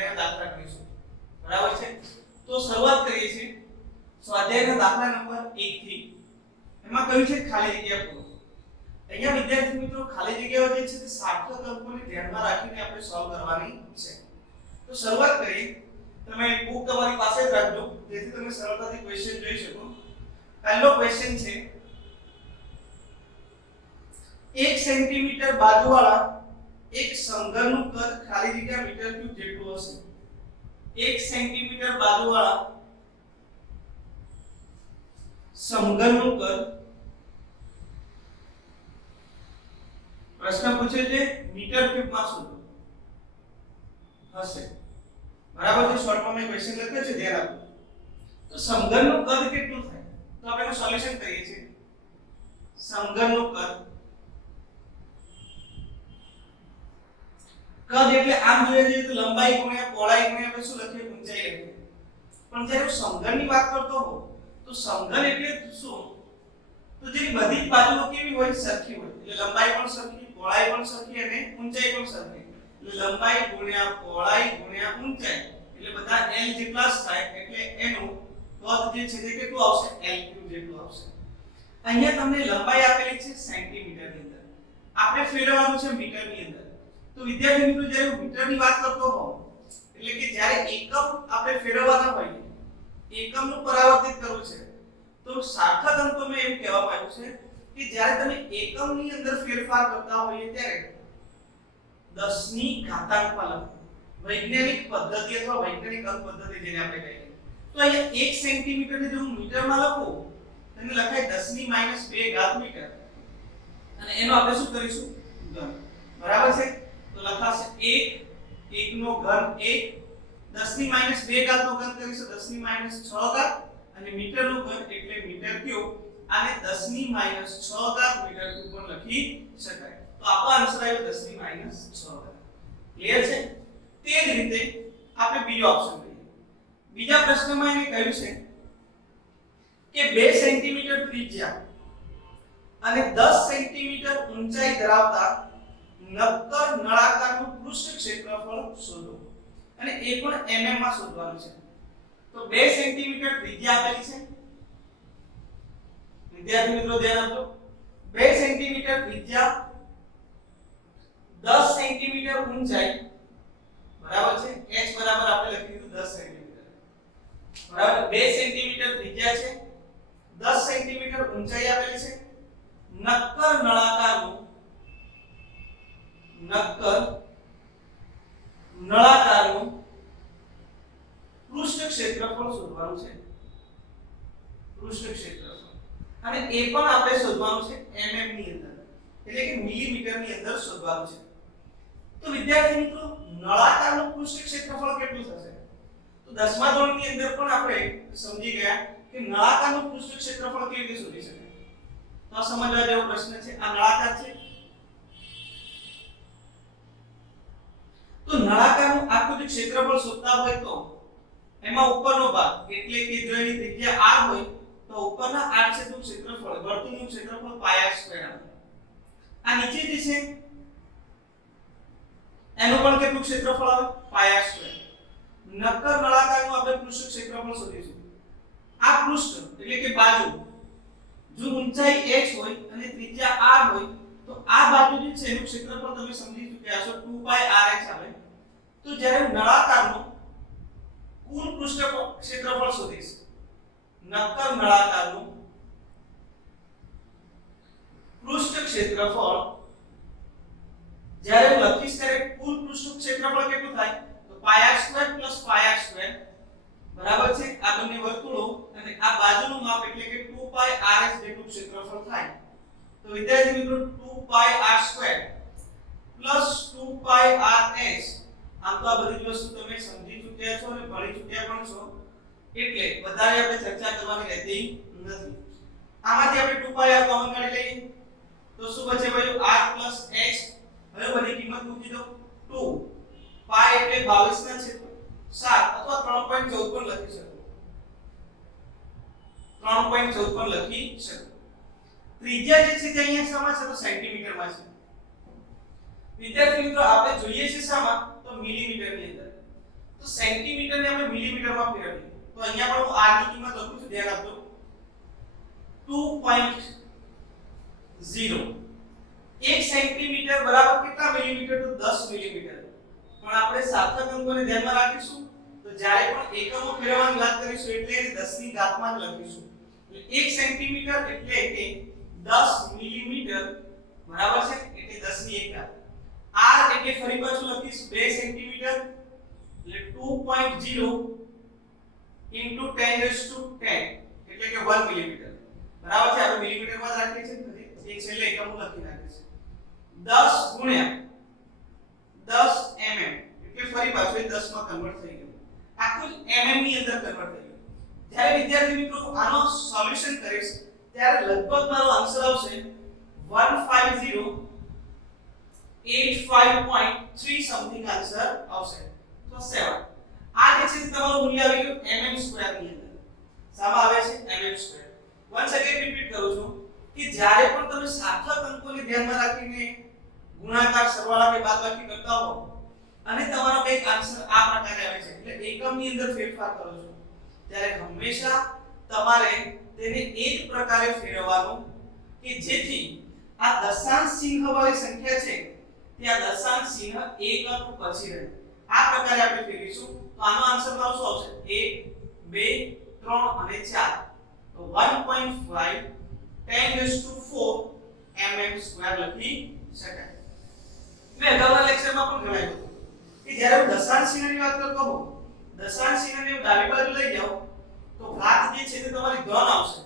સ્વાધ્યાયના દાખલા કરીશું બરાબર છે તો શરૂઆત કરીએ છીએ સ્વાધ્યાયના દાખલા નંબર 1 થી એમાં કહ્યું છે ખાલી જગ્યા પૂરો અહીંયા વિદ્યાર્થી મિત્રો ખાલી જગ્યાઓ જે છે તે સાર્થક અંકોને ધ્યાનમાં રાખીને આપણે સોલ્વ કરવાની છે તો શરૂઆત કરીએ તમે બુક તમારી પાસે જ રાખજો જેથી તમે સરળતાથી ક્વેશ્ચન જોઈ શકો પહેલો ક્વેશ્ચન છે 1 સેન્ટીમીટર બાજુવાળા એક સમઘનનું કદ ખાલી જગ્યા મીટર ક્યુબ જેટલું હશે 1 સેન્ટીમીટર બાજુવાળા સમઘનનું કદ પ્રશ્ન પૂછે છે મીટર ક્યુબમાં શોધો હશે બરાબર છે શોર્ટમાં મેં ક્વેશ્ચન લખ્યો છે ધ્યાન આપો તો સમઘનનું કદ કેટલું થાય તો આપણે એનું સોલ્યુશન કરીએ છીએ સમઘનનું કદ એટલે આમ જોઈએ જઈએ તો લંબાઈ ગુણ્યા પહોળાઈ ગુણ્યા આપણે શું લખીએ ઊંચાઈ લખીએ પણ જ્યારે હું સમઘનની વાત કરતો હોઉં તો સમઘન એટલે શું તો જેની બધી જ બાજુઓ કેવી હોય સરખી હોય એટલે લંબાઈ પણ સરખી પહોળાઈ પણ સરખી અને ઊંચાઈ પણ સરખી એટલે લંબાઈ ગુણ્યા પહોળાઈ ગુણ્યા ઊંચાઈ એટલે બધા l જેટલા જ થાય એટલે એનું કદ જે છે તે કેટલું આવશે l³ જેટલું આવશે અહીંયા તમને લંબાઈ આપેલી છે સેન્ટીમીટર ની અંદર આપણે ફેરવવાનું છે મીટર ની અંદર તો વિદ્યાર્થી મિત્રો જ્યારે મીટર ની વાત કરતો હોઉં એટલે કે જ્યારે એકમ આપણે ફેરવવાના હોય એકમનું પરાવર્તિત કરવું છે તો સાર્થક અંકોમાં એવું કહેવામાં આવ્યું છે કે જ્યારે તમે એકમની અંદર ફેરફાર કરતા હોઈએ ત્યારે 10 ની ઘાતાંકમાં લખો વૈજ્ઞાનિક પદ્ધતિ અથવા વૈજ્ઞાનિક અંક પદ્ધતિ જેને આપણે કહીએ તો અહીંયા 1 સેન્ટીમીટર ને જો હું મીટરમાં લખું તેને લખાય 10 ની -2 ઘાત મીટર અને એનો આપણે શું કરીશું ઘન બરાબર છે તો લખાશે 1 1 નો ઘન 1 10 ની -2 ઘાત નો ઘન કરીશું 10 ની -6 ઘાત અને મીટર નું ઘન એટલે મીટર ક્યુબ આને 10 ની -6 ઘાત મીટર ક્યુબ પણ લખી શકાય તો આપણો આન્સર આવ્યો 10 ની -6 ઘાત ક્લિયર છે તે જ રીતે આપણે બીજો ઓપ્શન લઈએ બીજા પ્રશ્નમાં એને કહ્યું છે કે 2 સેન્ટીમીટર ત્રિજ્યા અને 10 સેન્ટીમીટર ઊંચાઈ ધરાવતા નક્કર નળાકારનું પૃષ્ઠ ક્ષેત્રફળ શોધો અને એ પણ mm માં શોધવાનું છે તો 2 સેન્ટીમીટર ત્રિજ્યા આપેલી છે વિદ્યાર્થી મિત્રો ધ્યાન આપજો 2 સેન્ટીમીટર ત્રિજ્યા 10 સેન્ટીમીટર ઊંચાઈ બરાબર છે h બરાબર આપણે લખી દીધું 10 સેન્ટીમીટર બરાબર 2 સેન્ટીમીટર ત્રિજ્યા છે 10 સેન્ટીમીટર ઊંચાઈ આપેલી છે નક્કર નળાકારનું પૃષ્ઠ ક્ષેત્રફળ શોધવાનું છે પૃષ્ઠ ક્ષેત્રફળ અને એ પણ આપણે શોધવાનું છે mm ની અંદર એટલે કે મિલીમીટર ની અંદર શોધવાનું છે તો વિદ્યાર્થી મિત્રો નળાકારનું પૃષ્ઠ ક્ષેત્રફળ કેટલું થશે તો 10મા ધોરણની અંદર પણ આપણે સમજી ગયા કે નળાકારનું પૃષ્ઠ ક્ષેત્રફળ કેવી રીતે શોધી શકાય તો આ સમજવા જેવો પ્રશ્ન છે આ નળાકાર છે તો નળાકારનું આખું જે ક્ષેત્રફળ શોધતા હોય તો એમાં ઉપરનો ભાગ એટલે કે જો એની ત્રિજ્યા r હોય તો ઉપરના r છેદનું ક્ષેત્રફળ વર્તુળનું ક્ષેત્રફળ πr² આવે આ નીચે જે છે એનું પણ કેટલું ક્ષેત્રફળ આવે πr². નક્કર નળાકારનું આપણે પૃષ્ઠ ક્ષેત્રફળ શોધીશું આ પૃષ્ઠ એટલે કે બાજુ જો ઊંચાઈ h હોય અને ત્રિજ્યા r હોય તો આ બાજુ જે છે એનું ક્ષેત્રફળ તમે સમજી ચૂક્યા છો 2πrh આવે તો જ્યારે નળાકારનું કુલ પૃષ્ઠ ક્ષેત્રફળ શોધીશ નક્કર નળાકારનું પૃષ્ઠ ક્ષેત્રફળ જ્યારે હું લખીશ ત્યારે કુલ પૃષ્ઠ ક્ષેત્રફળ કેટલું થાય તો πr² બરાબર છે આ બંને વર્તુળો અને આ બાજુનું માપ એટલે કે 2πrh જેટલું ક્ષેત્રફળ થાય તો વિદ્યાર્થી મિત્રો 2πr² 2πrh આમ તો આ બધી વસ્તુ તમે સમજી ચૂક્યા છો અને ભણી ચૂક્યા પણ છો એટલે વધારે આપણે ચર્ચા કરવાની રહેતી નથી આમાંથી આપણે 2πr કોમન કાઢી લઈએ તો શું બચે ભાઈ r h હવે બધી કિંમત મૂકી દો 2 પાઈ એટલે 22 ના છેદ 7 અથવા 3.14 પણ લખી શકો 3.14 પણ લખી શકો ત્રિજ્યા જે છે તે અહીંયા શામાં છે તો સેન્ટીમીટરમાં છે વિદ્યાર્થી મિત્રો આપણે જોઈએ છે શામાં તો મિલીમીટર ની અંદર તો સેન્ટીમીટર ને આપણે મિલીમીટરમાં ફેરવીએ તો અહીંયા પણ હું r ની કિંમત લખું છું, ધ્યાન આપજો 2.0. 1 સેન્ટીમીટર બરાબર કેટલા મિલીમીટર? તો 10 મિલીમીટર. પણ આપણે સાર્થક અંકોને ધ્યાનમાં રાખીશું તો જ્યારે પણ એકમો ફેરવવાની વાત કરીશું એટલે એને 10 ની ઘાતમાં જ લખીશું. એટલે 1 સેન્ટીમીટર એટલે કે 10 મિલીમીટર બરાબર છે, એટલે 10 ની 1 ઘાત. r એટલે ફરી પાછું લખીશ 2 સેન્ટીમીટર એટલે 2.0 into 10 raised to 10 એટલે કે 1 મિલીમીટર બરાબર છે. આપણે મિલીમીટરમાં જ રાખીએ છીએ, એ છેલ્લે એકમ લખી નાખીએ છીએ. 10 ગુણ્યા 10 mm એટલે ફરી પાછું એ 10 માં કન્વર્ટ થઈ ગયું, આખું mm ની અંદર કન્વર્ટ થઈ ગયું. જ્યારે વિદ્યાર્થી મિત્રો આનો સોલ્યુશન કરીશ ત્યારે લગભગ મારો આન્સર આવશે 15085.3 સમથિંગ આન્સર આવશે. તો 7 આ જે છે તમારું મૂલ્ય આવી ગયું mm સ્ક્વેર ની અંદર. સામા આવે છે mm square. Once again repeat કરું છું કે જ્યારે પણ તમે સાર્થક અંકોને ધ્યાનમાં રાખીને ગુણાકાર, સરવાળા કે બાદબાકી કરતા હો અને તમારો એક આન્સર આ પ્રકારે આવે છે એટલે એકમની અંદર ફેરફાર કરો છો ત્યારે હંમેશા તમારે તેને એ જ પ્રકારે ફેરવવાનું કે જેથી આ દશાંશ ચિહ્ન વાળી સંખ્યા છે ત્યાં દશાંશ ચિહ્ન એક અંક પછી રહે. આ પ્રકારે આપણે ફેરવીશું તો આનો આન્સર મારો શું આવશે? 1 2 3 અને 4. તો 1.5 10 raised to 4 mm સ્ક્વેર લખી શકાય. મેં અગાઉના લેક્ચરમાં પણ ગણાવ્યું કે જ્યારે હું દશાંશ ચિહ્નની વાત કરતો હોઉં, દશાંશ ચિહ્નને ડાબી બાજુ લઈ જાઓ તો ઘાત જે છે તે તમારી ધન આવશે.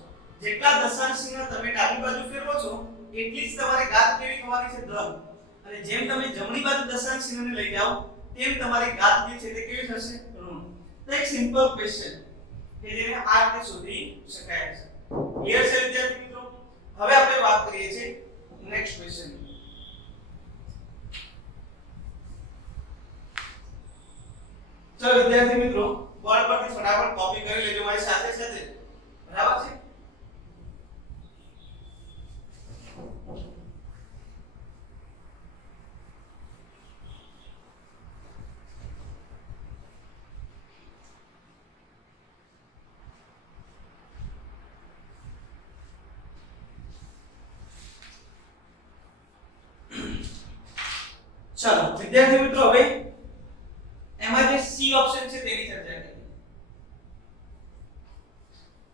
જેટલા દશાંશ ચિહ્ન તમે ડાબી બાજુ ફેરવો છો એટલી જ તમારી ઘાત કેવી થવાની છે? ધન. અને જેમ તમે જમણી બાજુ દશાંશ ચિહ્નને લઈ જાઓ તેમ તમારી ઘાત જે છે તે કેવી થશે? ઋણ. તો એક સિમ્પલ ક્વેશ્ચન કે જેને આ રીતે શોધી શકાય છે. ક્લિયર છે વિદ્યાર્થી મિત્રો? હવે આપણે વાત કરીએ છીએ નેક્સ્ટ ક્વેશ્ચન ની. ચલો વિદ્યાર્થી મિત્રો બોર્ડ પરથી ફટાફટ કોપી કરી લેજો મારી સાથે સાથે, બરાબર છે? ચલો વિદ્યાર્થી મિત્રો હવે એમાં જે સી ઓપ્શન છે તેની ચર્ચા કરીએ.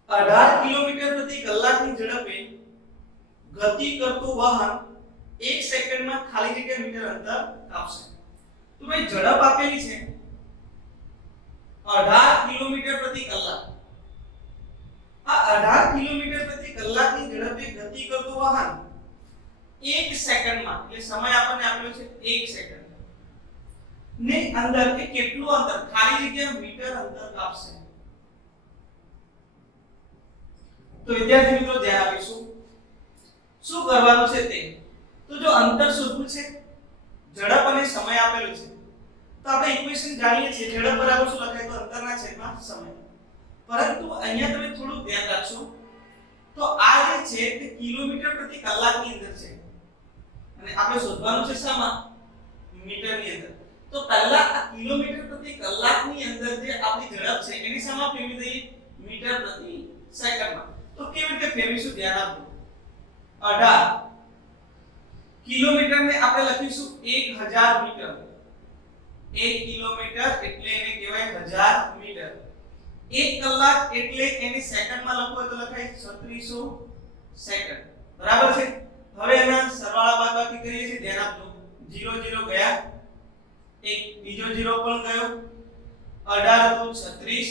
18 કિલોમીટર પ્રતિ કલાકની ઝડપે ગતિ કરતું વાહન 1 સેકન્ડમાં ખાલી જગ્યા મીટર અંતર કાપશે. તો ભાઈ ઝડપ આપેલી છે 18 કિલોમીટર પ્રતિ કલાક. આ 18 કિલોમીટર પ્રતિ કલાકની ઝડપે ગતિ કરતું વાહન 1 સેકન્ડમાં, એટલે સમય આપણને આપેલો છે 1 સેકન્ડ ને અંદર એ કેટલું અંતર ખાલી જગ્યા મીટર અંતર કાપશે. તો વિદ્યાર્થી મિત્રો ધ્યાન આપીશું શું કરવાનું છે તે. તો જો અંતર શોધવું છે, ઝડપ અને સમય આપેલો છે તો આપણે ઇક્વેશન જાણીએ છીએ ઝડપ બરાબર શું લખાય? તો અંતરના છેદમાં સમય. પરંતુ અહીંયા તમે થોડું ધ્યાન રાખશો તો આ જે છે તે કિલોમીટર પ્રતિ કલાકની અંદર છે અને આપણે શોધવાનું છે શામાં? મીટરની અંદર. તો પહેલા આ કિલોમીટર પ્રતિ કલાકની અંદર જે આપણી ઝડપ છે એની સામે ફેરવી દઈએ મીટર પ્રતિ સેકન્ડમાં. તો કેવી રીતે ફેરવીશું? ધ્યાન આપજો. 18 કિલોમીટરને આપણે લખીશું 1000 મીટર. 1 કિલોમીટર એટલે એને કહેવાય 1000 મીટર. 1 કલાક એટલે એને સેકન્ડમાં લખો તો લખાય 3600 સેકન્ડ. બરાબર છે? હવે એના સરવાળા બાદબાકી કરીએ છીએ, ધ્યાન આપજો. 0 0 ગયા, એક બીજો 0 પણ ગયો, 18 તો 36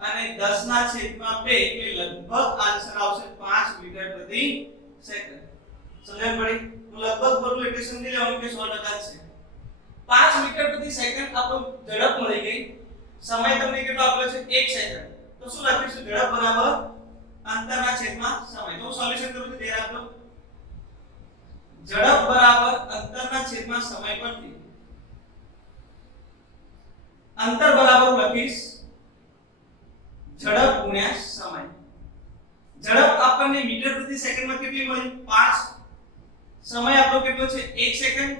અને 10 ના છેદમાં 2 એટલે લગભગ આન્સર આવશે 5 મીટર પ્રતિ સેકન્ડ. સમજણ પડી? હું લગભગ બોલું એટલે સમજી લેવાનું કે 100% છે. 5 મીટર પ્રતિ સેકન્ડ આપણો ઝડપ મળી ગઈ. સમય તમને કેટલો આપેલો છે? 1 સેકન્ડ. તો શું લખીશું? ઝડપ બરાબર અંતરના છેદમાં સમય. તો હું સોલ્યુશન કરું છું, ધ્યાન આપજો. ઝડપ બરાબર અંતરના છેદમાં સમય પરથી અંતર બરાબર લખીશ ઝડપ ગુણ્યા સમય. ઝડપ આપણને મીટર પ્રતિ સેકન્ડમાં કેટલી મળી? 5. સમય આપણો કેટલો છે? 1 સેકન્ડ.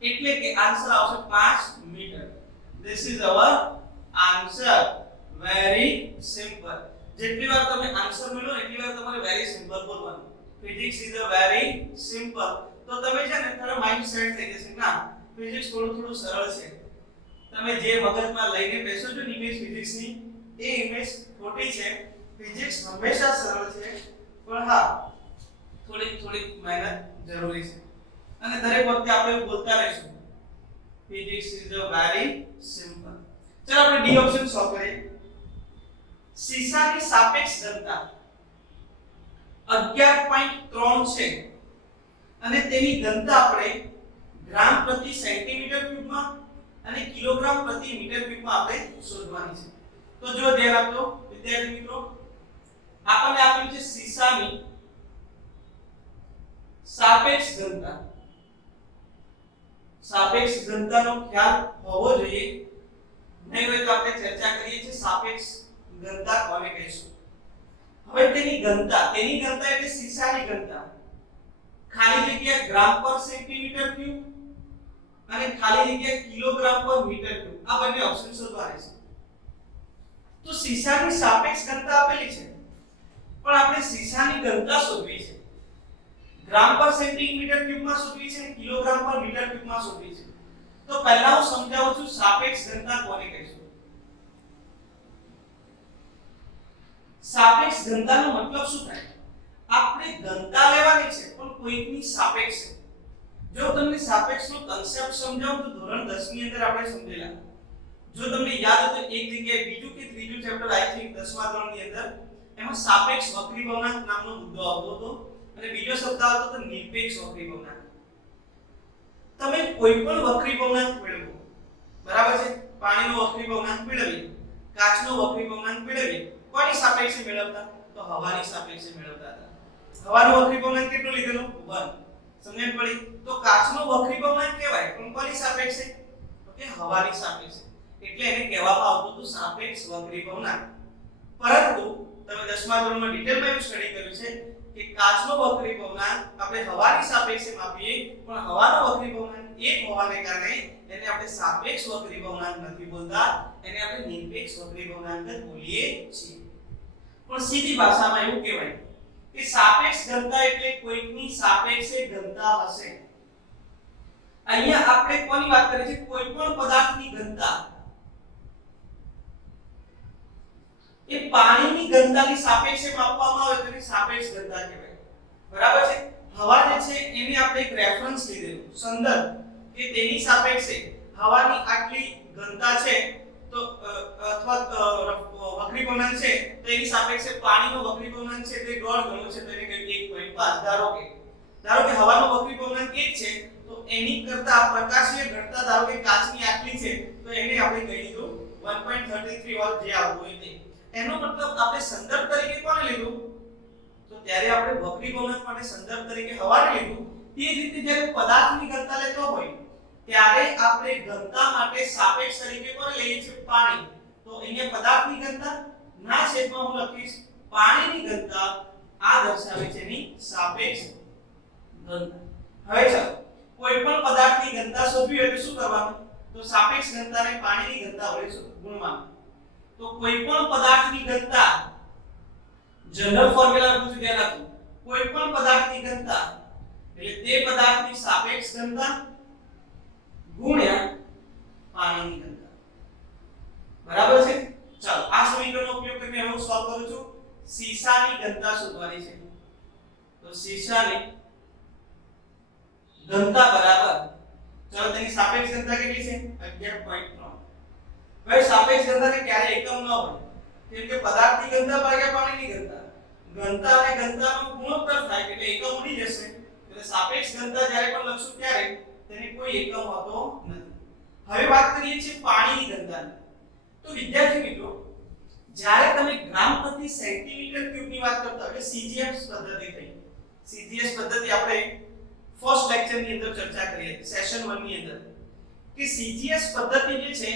એટલે કે આન્સર આવશે 5 મીટર. જે This is our answer. Very simple. જેટલી વાર તમે આન્સર મેળવો એટલી વાર તમારે વેરી સિમ્પલ બોલવાનું. Physics is a very simple. તો તમે છે ને તમારો માઇન્ડ સેટ થઈ જશે ના ફિઝિક્સ થોડું સરળ છે. તમે જે મગજમાં લઈને બેસો છો ઇમેજ ફિઝિક્સની એ ઇમેજ ખોટી છે. ફિઝિક્સ હંમેશા સરળ છે પણ હા થોડી મહેનત જરૂરી છે અને દરેક વખતે આપણે એવું બોલતા રહીશું physics is a very simple. ચાલો આપણે ડી ઓપ્શન સોલ્વ કરીએ. સીસાની સાપેક્ષ ઘનતા 11.3 છે અને તેની ઘનતા આપણે ગ્રામ પ્રતિ સેન્ટીમીટર ક્યુબમાં અને કિલોગ્રામ પ્રતિ મીટર ક્યુબમાં આપણે શોધવાની છે. તો જો ધ્યાન આપજો વિદ્યાર્થી મિત્રો, આપણને આપેલું છે સીસાની સાપેક્ષ ઘનતા. સાપેક્ષ ઘનતાનો ખ્યાલ હોવો જોઈએ. નહીં હોય તો આપણે ચર્ચા કરીએ છીએ સાપેક્ષ ઘનતા કોને કહીશું. હવે તેની ઘનતા એટલે સીસાની ઘનતા ખાલી જગ્યા ગ્રામ પર સેન્ટીમીટર ક્યુબ અને ખાલી જગ્યા કિલોગ્રામ પર મીટર ક્યુબ આ બંને ઓપ્શન શોધવાના છે. તો સીસાની સાપેક્ષ ઘનતા આપેલી છે પણ આપણે સીસાની ઘનતા શોધવી છે. ગ્રામ પર સેન્ટીમીટર ક્યુબમાં શોધવી છે અને કિલોગ્રામ પર મીટર ક્યુબમાં શોધવી છે. તો પહેલા હું સમજાવું છું સાપેક્ષ ઘનતા કોને કહીશું. સાપેક્ષ ઘનતાનો મતલબ શું થાય? આપણે ઘનતા લેવાની છે પણ કોઈકની સાપેક્ષે. જો તમને સાપેક્ષનો કન્સેપ્ટ સમજાવું તો ધોરણ 10 ની અંદર આપણે સમજેલા. જો તમને યાદ હોય તો એક જગ્યાએ બીજું કે ત્રીજું ચેપ્ટર આઈ થિંક 10મા ધોરણની અંદર એમાં સાપેક્ષ વક્રીભવનાંક નામનો મુદ્દો આવતો હતો અને બીજો શબ્દ આવતો હતો નિરપેક્ષ વક્રીભવનાંક. તમે કોઈ પણ વક્રીભવનાંક મેળવો, બરાબર છે? પાણીનો વક્રીભવનાંક મેળવીએ, કાચનો વક્રીભવનાંક મેળવીએ, કોની સાપેક્ષે મેળવતા? તો હવાની સાપેક્ષે મેળવતા હતા. હવાનો વક્રીભવનાંક કેટલો લીધેલો? 1. સમજણ પડી? તો કાચનો વક્રીભવનાંક કહેવાય પણ કોની સાપેક્ષે? તો કે હવાની સાપેક્ષે. એટલે એને કહેવામાં આવતું હતું સાપેક્ષ વક્રીભવનાંક. પરંતુ તમે 10મા ધોરણમાં ડિટેલમાં એવું સ્ટડી કર્યું છે કે કાચનો વક્રીભવનાંક આપણે હવાની સાપેક્ષે માપીએ પણ હવાનો વક્રીભવનાંક એક હોવાને કારણે એને આપણે સાપેક્ષ વક્રીભવનાંક નથી બોલતા, એને આપણે નિરપેક્ષ વક્રીભવનાંક જ બોલીએ છીએ. પણ સીધી ભાષામાં એવું કહેવાય કે સાપેક્ષ ઘનતા એટલે કોઈકની સાપેક્ષે ઘનતા હશે. અહીંયા આપણે કોની વાત કરીએ છીએ? કોઈ પણ પદાર્થની ઘનતા એ પાણીની ઘનતાની સાપેક્ષે માપવામાં આવે તો એને સાપેક્ષ ઘનતા કહેવાય. બરાબર છે? હવા જે છે એની આપણે એક રેફરન્સ લીધેલું, સંદર્ભ, કે તેની સાપેક્ષે હવાની આટલી ઘનતા છે તો અથવા વક્રીભવનાંક છે તો એની સાપેક્ષે પાણીનો વક્રીભવનાંક છે તે 1.5 ગણો છે તો એને કહીએ 1.5. ધારો કે હવાનો વક્રીભવનાંક 1 છે તો એની કરતા પ્રકાશીય ઘનતા ધારો કે કાચની આટલી છે તો એને આપણે કહી દીધું 1.33 ઓર જે આવતું હોય તે. એનો મતલબ આપણે સંદર્ભ તરીકે કોને લીધું? તો ત્યારે આપણે વક્રીભવનાંક માટે સંદર્ભ તરીકે હવાને લીધું. તે જ રીતે જ્યારે પદાર્થની ઘનતા લેતો હોય ત્યારે આપણે ઘનતા માટે સાપેક્ષ તરીકે કોને લઈએ છીએ? પાણી. તો અહીંયા પદાર્થની ઘનતા ના છેદમાં હું લખીશ પાણીની ઘનતા. આ દર્શાવે છે એની સાપેક્ષ ઘનતા. હવે ચાલો કોઈ પણ પદાર્થની ઘનતા શોધવી હોય તો શું કરવાનું? તો સાપેક્ષ ઘનતાને પાણીની ઘનતા વડે ગુણવાનું. તો કોઈ પણ પદાર્થની ઘનતા જનરલ ફોર્મ્યુલા પૂછું ધ્યાન રાખો. કોઈ પણ પદાર્થની ઘનતા એટલે તે પદાર્થની સાપેક્ષ ઘનતા ગુણ્યા પાણીની ઘનતા. બરાબર છે? ચાલો આ સમીકરણનો ઉપયોગ કરીને હું સોલ્વ કરું છું. સીસાની ઘનતા શોધવાની છે. તો સીસાની ઘનતા બરાબર, ચાલો તેની સાપેક્ષ ઘનતા કેટલી છે? 11.3. ભાઈ સાપેક્ષ ઘનતાને ક્યારે એકમ ન હોય કેમ કે પદાર્થની ઘનતા ભાગ્યા પાણીની ઘનતા. ઘનતા અને ઘનતાનો ગુણોત્તર થાય એટલે એકમ ઉડી જશે. એટલે સાપેક્ષ ઘનતા જ્યારે પણ લખશું ત્યારે તેને કોઈ એકમ હોતો નથી. હવે વાત કરીએ છીએ પાણીની ઘનતાની. તો વિદ્યાર્થી મિત્રો જ્યારે તમે ગ્રામ પ્રતિ સેન્ટીમીટર ક્યુબની વાત કરતા એટલે સીજીએસ પદ્ધતિ થઈ. સીજીએસ પદ્ધતિ આપણે ફર્સ્ટ લેક્ચર ની અંદર ચર્ચા કરી હતી સેશન 1 ની અંદર કે સીજીએસ પદ્ધતિ જે છે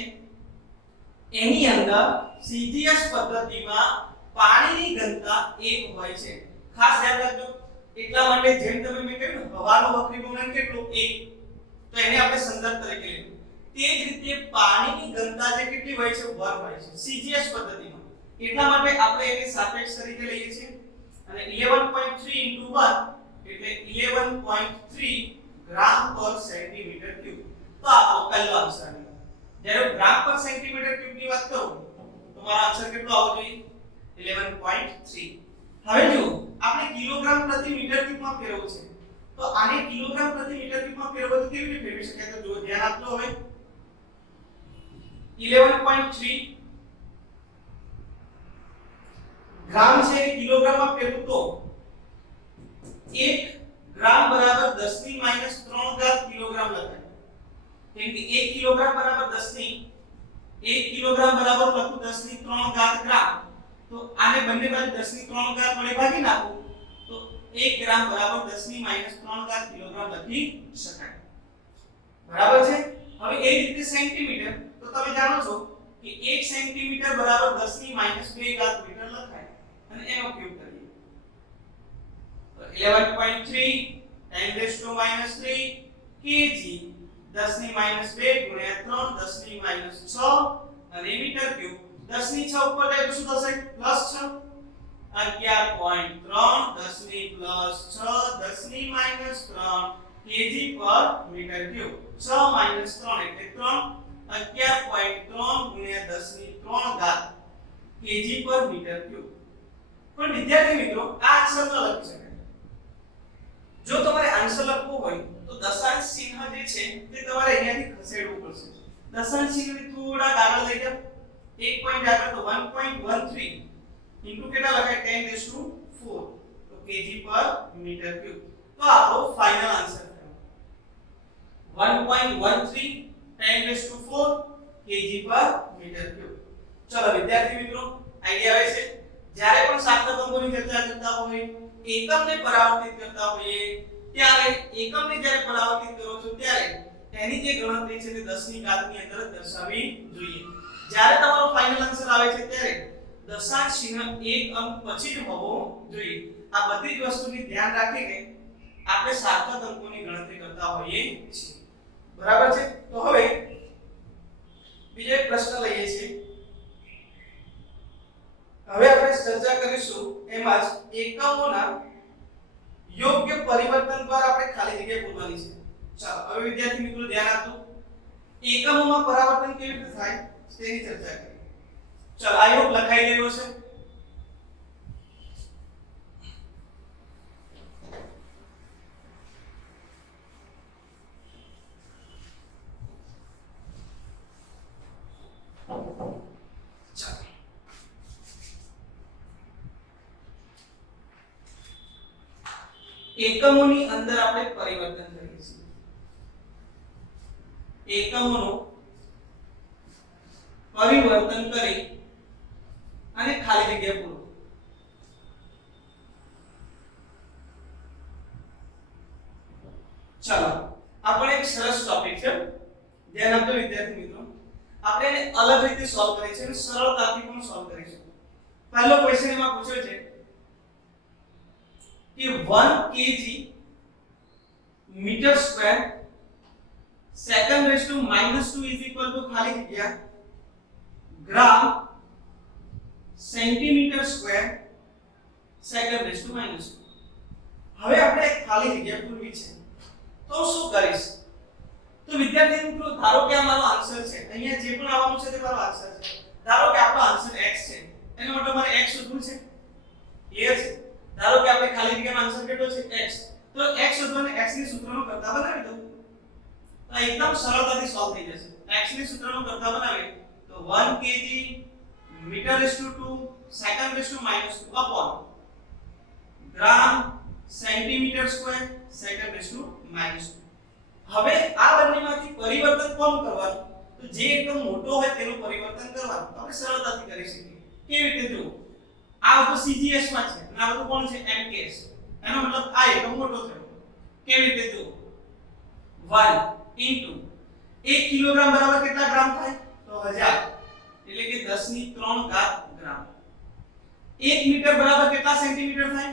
એની અંદર સીજીએસ પદ્ધતિમાં પાણીની ઘનતા 1 હોય છે. ખાસ ધ્યાન રાખજો. એટલા માટે જેમ તમે મેં કહ્યું હવાનો વક્રીભવનાંક કેટલો? 1. તો એને આપણે સંદર્ભ તરીકે લીધું. તે તે જ રીતે પાણીની ઘનતા જે કેટલી હોય છે 1 હોય છે CGS પદ્ધતિમાં. એટલા માટે આપણે એને સાપેક્ષ તરીકે લઈએ છીએ અને 11.3 * 1 એટલે 11.3 ગ્રામ પર સેન્ટીમીટર ક્યુબ. તો આપણો પહેલો આન્સર આવ્યો. જ્યારે ગ્રામ પર સેન્ટીમીટર ક્યુબ ની વાત કરું તો મારો આન્સર કેટલો આવવો જોઈએ 11.3. હવે જો આપણે કિલોગ્રામ પ્રતિ મીટર ક્યુબમાં ફેરવવું છે તો આને કિલોગ્રામ પ્રતિ મીટર ક્યુબમાં ફેરવવું તો કેવી રીતે ફેરવી શકાય? તો જો ધ્યાન આપજો. હવે 11.3 ગ્રામ છે એ કિલોગ્રામમાં ફેરવું તો 1 ગ્રામ બરાબર 10 ની -3 ઘાત કિલોગ્રામ લખાય. કેમ કે 1 કિલોગ્રામ બરાબર 10 ની 1 કિલોગ્રામ બરાબર લખું 10 ની 3 ઘાત ગ્રામ. તો આને બંને બાજુ 10 ની 3 ઘાત વડે ભાગી નાખું તો 1 ગ્રામ બરાબર 10 ની -3 ઘાત કિલોગ્રામ લખી શકાય. બરાબર છે. હવે એ જ રીતે સેન્ટીમીટર તો તમે જાણો છો કે 1 સેન્ટીમીટર બરાબર 10 ની -2 ઘાત મીટર લખાય અને એનો ક્યુબ કરીએ તો 11.3 10 to -3 kg 10 ની -2 ગુણ્યા 3 10 ની -6 અને મીટર ક્યુબ 10 ની 6 ઉપર જાય તો શું થશે +6 11.3 10 ની +6 10 ની -3 kg પર મીટર ક્યુબ 6 - 3 એટલે 3 11.3 ગુણ્યા 10 ની 3 ઘાત kg પર મીટર ક્યુબ. પણ વિદ્યાર્થી મિત્રો આ આન્સર ન લખી શકાય. જો તમારે આન્સર લખવો હોય તો દશાંશ ચિહ્ન જે છે તે તમારે અહીંયાથી ખસેડવું પડશે. દશાંશ ચિહ્નને થોડા આગળ લઈ જાઓ. 1 પોઈન્ટ આગળ તો 1.13 ઇન્ટુ કેટલા લખાય 10 to 4 તો kg પર મીટર ક્યુબ. તો આપણો ફાઇનલ આન્સર થયો 1.13 10 to 4 kg પર મીટર ક્યુબ. ચલો વિદ્યાર્થી મિત્રો આઈડિયા આવે છે. જ્યારે પણ સાતક અંકોની ચર્ચા કરતા હોય એકમને પરાવર્તિત કરતા હોઈએ ત્યારે એકમને જ્યારે પરાવર્તિત કરો છો ત્યારે તેની જે ગણતરી છે તે 10 ની ઘાતની અંદર જ દર્શાવવી જોઈએ. જ્યારે તમારો ફાઇનલ આન્સર આવે છે ત્યારે દશાંશ ચિહ્ન એક અંક પછી જ હોવો જોઈએ. આ બધી જ વસ્તુની ધ્યાન રાખીને આપણે સાતક અંકોની ગણતરી કરતા હોઈએ છીએ. બરાબર છે. તો હવે બીજો એક પ્રશ્ન લઈએ છીએ. હવે આપણે ચર્ચા કરીશું એમાં જ એકમોના યોગ્ય પરિવર્તન દ્વારા આપણે ખાલી જગ્યા પૂરવાની છે. ચાલો હવે વિદ્યાર્થી મિત્રો ધ્યાન આપજો. એકમોમાં પરિવર્તન કેવી રીતે થાય તેની ચર્ચા કરીએ. ચાલો આ યોગ લખાઈ ગયો છે. એકમોની અંદર આપણે પરિવર્તન કરીએ છીએ. એકમોનું પરિવર્તન કરી અને ખાલી જગ્યા પૂરો. ચાલો આપણે એક સરસ ટોપિક છે. ધ્યાન આપજો વિદ્યાર્થી મિત્રો. આપણે એને અલગ રીતે સોલ્વ કરીએ છીએ અને સરળતાથી પણ સોલ્વ કરીશું. પહેલો ક્વેશ્ચન એમાં પૂછ્યો છે कि 1 kg metre square second raise to -2 is equal to खाली जगह gram centimetre square second raise to -2. હવે આપણે એક ખાલી જગ્યા પૂરવી છે તો શું કરીશ? તો વિદ્યાર્થી મિત્રો ધારો કે આ મારો આન્સર છે. અહીંયા જે પણ આવવાનું છે તે મારો આન્સર છે. ધારો કે આપણો આન્સર x છે. એનો મતલબ મારે x શોધવું છે. ક્લિયર છે? ધારો કે આપણે ખાલી જગ્યાનો આન્સર કેટલો છે x. તો x શોધવાને x ની સૂત્રનો કરતા બનાવી દઉં તો એકદમ સરળતાથી સોલ્વ થઈ જશે. x ની સૂત્રનો કરતા બનાવીએ તો 1 kg m/2 2 upon ગ્રામ સેન્ટીમીટર સ્ક્વેર (2). હવે આ બંનેમાંથી પરિવર્તન કોણ કરવાનું? તો જે એકદમ મોટો હોય તેનું પરિવર્તન કરવાનું. આપણે સરળતાથી કરી શકીએ. કેવી રીતે જો આ બધું CGS માં છે અને આ બધું કોણ છે MKS. એનો મતલબ આ એકમ મોટો થયો. કેવી રીતે જો 1 into 1 કિલોગ્રામ બરાબર કેટલા ગ્રામ થાય? તો 1000 એટલે કે 10 ની 3 ઘાત ગ્રામ. 1 મીટર બરાબર કેટલા સેન્ટીમીટર થાય?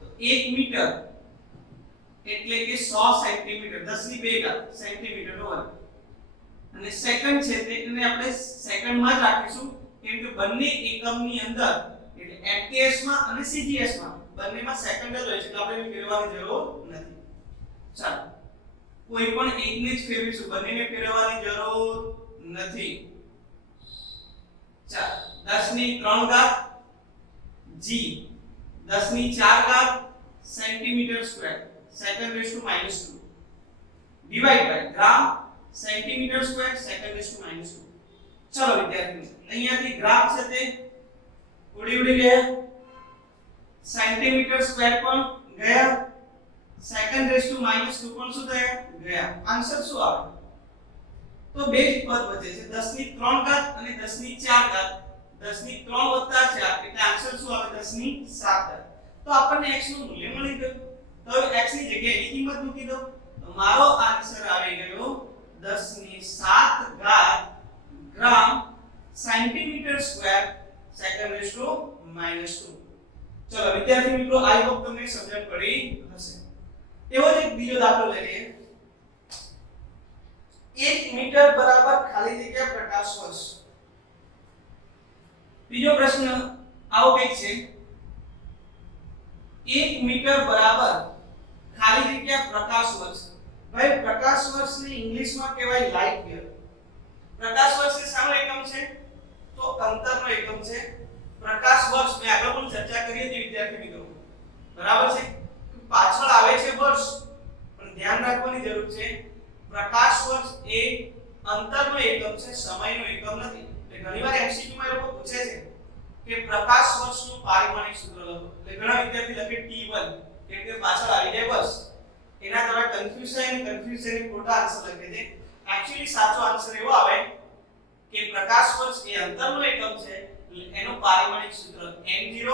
તો 1 મીટર એટલે કે 100 સેન્ટીમીટર 10 ની 2 ઘાત સેન્ટીમીટર નો વર્ગ. અને સેકન્ડ છે તેને આપણે સેકન્ડમાં જ રાખીશું કેમ કે બંને એકમની અંદર એટલે એમકેએસ માં અને સીજીએસ માં બંનેમાં સેકન્ડ જ હોય છે એટલે આપણે ફેરવવાની જરૂર નથી. ચાલો કોઈ પણ એકને જ ફેરવીશું, બંનેને ફેરવવાની જરૂર નથી. ચાલો 10 ની 3 ઘાત g 10 ની 4 ઘાત centimetre square second raise to -2 divide by gram centimetre square second raise to -2. ચલો વિદ્યાર્થીઓ અહીંયાથી ગ્રામ છે તે ઉડી ગયા, સેન્ટીમીટર સ્ક્વેર પણ ગયા, સેકન્ડ રેઝ ટુ -2 પણ શું થયા ગયા. આન્સર શું આવે? તો બે જ પદ બચે છે 10 ની 3 ઘાત અને 10 ની 4 ઘાત. 10 ની 3 વત્તા 4 એટલે આન્સર શું આવે 10 ની 7 ઘાત. તો આપણને x નું મૂલ્ય મળી ગયું. તો હવે x ની જગ્યાએ એની કિંમત મૂકી દો તો મારો આન્સર આવી ગયો 10 ની 7 ઘાત gram centimetre square second raise to -2. ચલો વિદ્યાર્થી મિત્રો આઈ હોપ તમને સમજણ પડી હશે. એવો જ એક બીજો દાખલો લઈ લઈએ. 1 મીટર બરાબર ખાલી જગ્યા પ્રકાશ વર્ષ. બીજો પ્રશ્ન આવો કંઈક છે 1 મીટર બરાબર ખાલી જગ્યા પ્રકાશ વર્ષ. ભાઈ પ્રકાશ વર્ષને ઇંગ્લિશમાં કહેવાય લાઇટ યર. પ્રકાશ વર્ષ એ શાનો એકમ છે? તો અંતરનો એકમ છે. પ્રકાશ વર્ષ મેં આગળ પણ ચર્ચા કરી હતી વિદ્યાર્થી મિત્રો, બરાબર છે? પાછળ આવે છે વર્ષ, પણ ધ્યાન રાખવાની જરૂર છે પ્રકાશ વર્ષ એ અંતરનો એકમ છે, સમયનો એકમ નથી. એટલે ઘણીવાર એમસીક્યુ માં લોકો પૂછે છે કે પ્રકાશ વર્ષનું પારિમાણિક સૂત્ર લખો. એટલે ઘણા વિદ્યાર્થી લખે T1 કેમ કે પાછળ આવી જાય વર્ષ. એના દ્વારા કન્ફ્યુઝ થાય અને કન્ફ્યુઝ થઈને ખોટા આન્સર લખે છે. એક્ચ્યુઅલી સાચો આન્સર એવો આવે કે પ્રકાશ વર્ષ એ અંતરનો એકમ છે, એનું પારિમાણિક સૂત્ર m0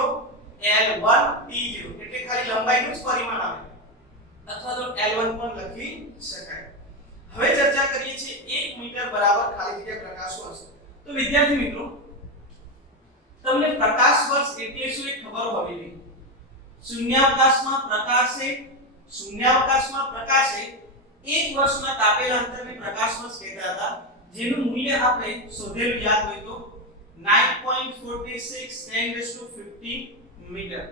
l1 t0 એટલે ખાલી લંબાઈનું જ પરિમાણ આવે, અથવા તો l1 પણ લખી શકાય. હવે ચર્ચા કરીએ છીએ 1 મીટર બરાબર ખાલી જગ્યા પ્રકાશ વર્ષ. તો વિદ્યાર્થી મિત્રો તમને પ્રકાશ વર્ષ એટલે શું એ ખબર હોવી જોઈએ. શૂન્યાવકાશમાં પ્રકાશે 1 વર્ષમાં કાપેલા અંતરને પ્રકાશ વર્ષ કહેતા હતા, જેનું મૂલ્ય આપણે શોધેલું યાદ હોય તો 9.46 10⁻15 મીટર.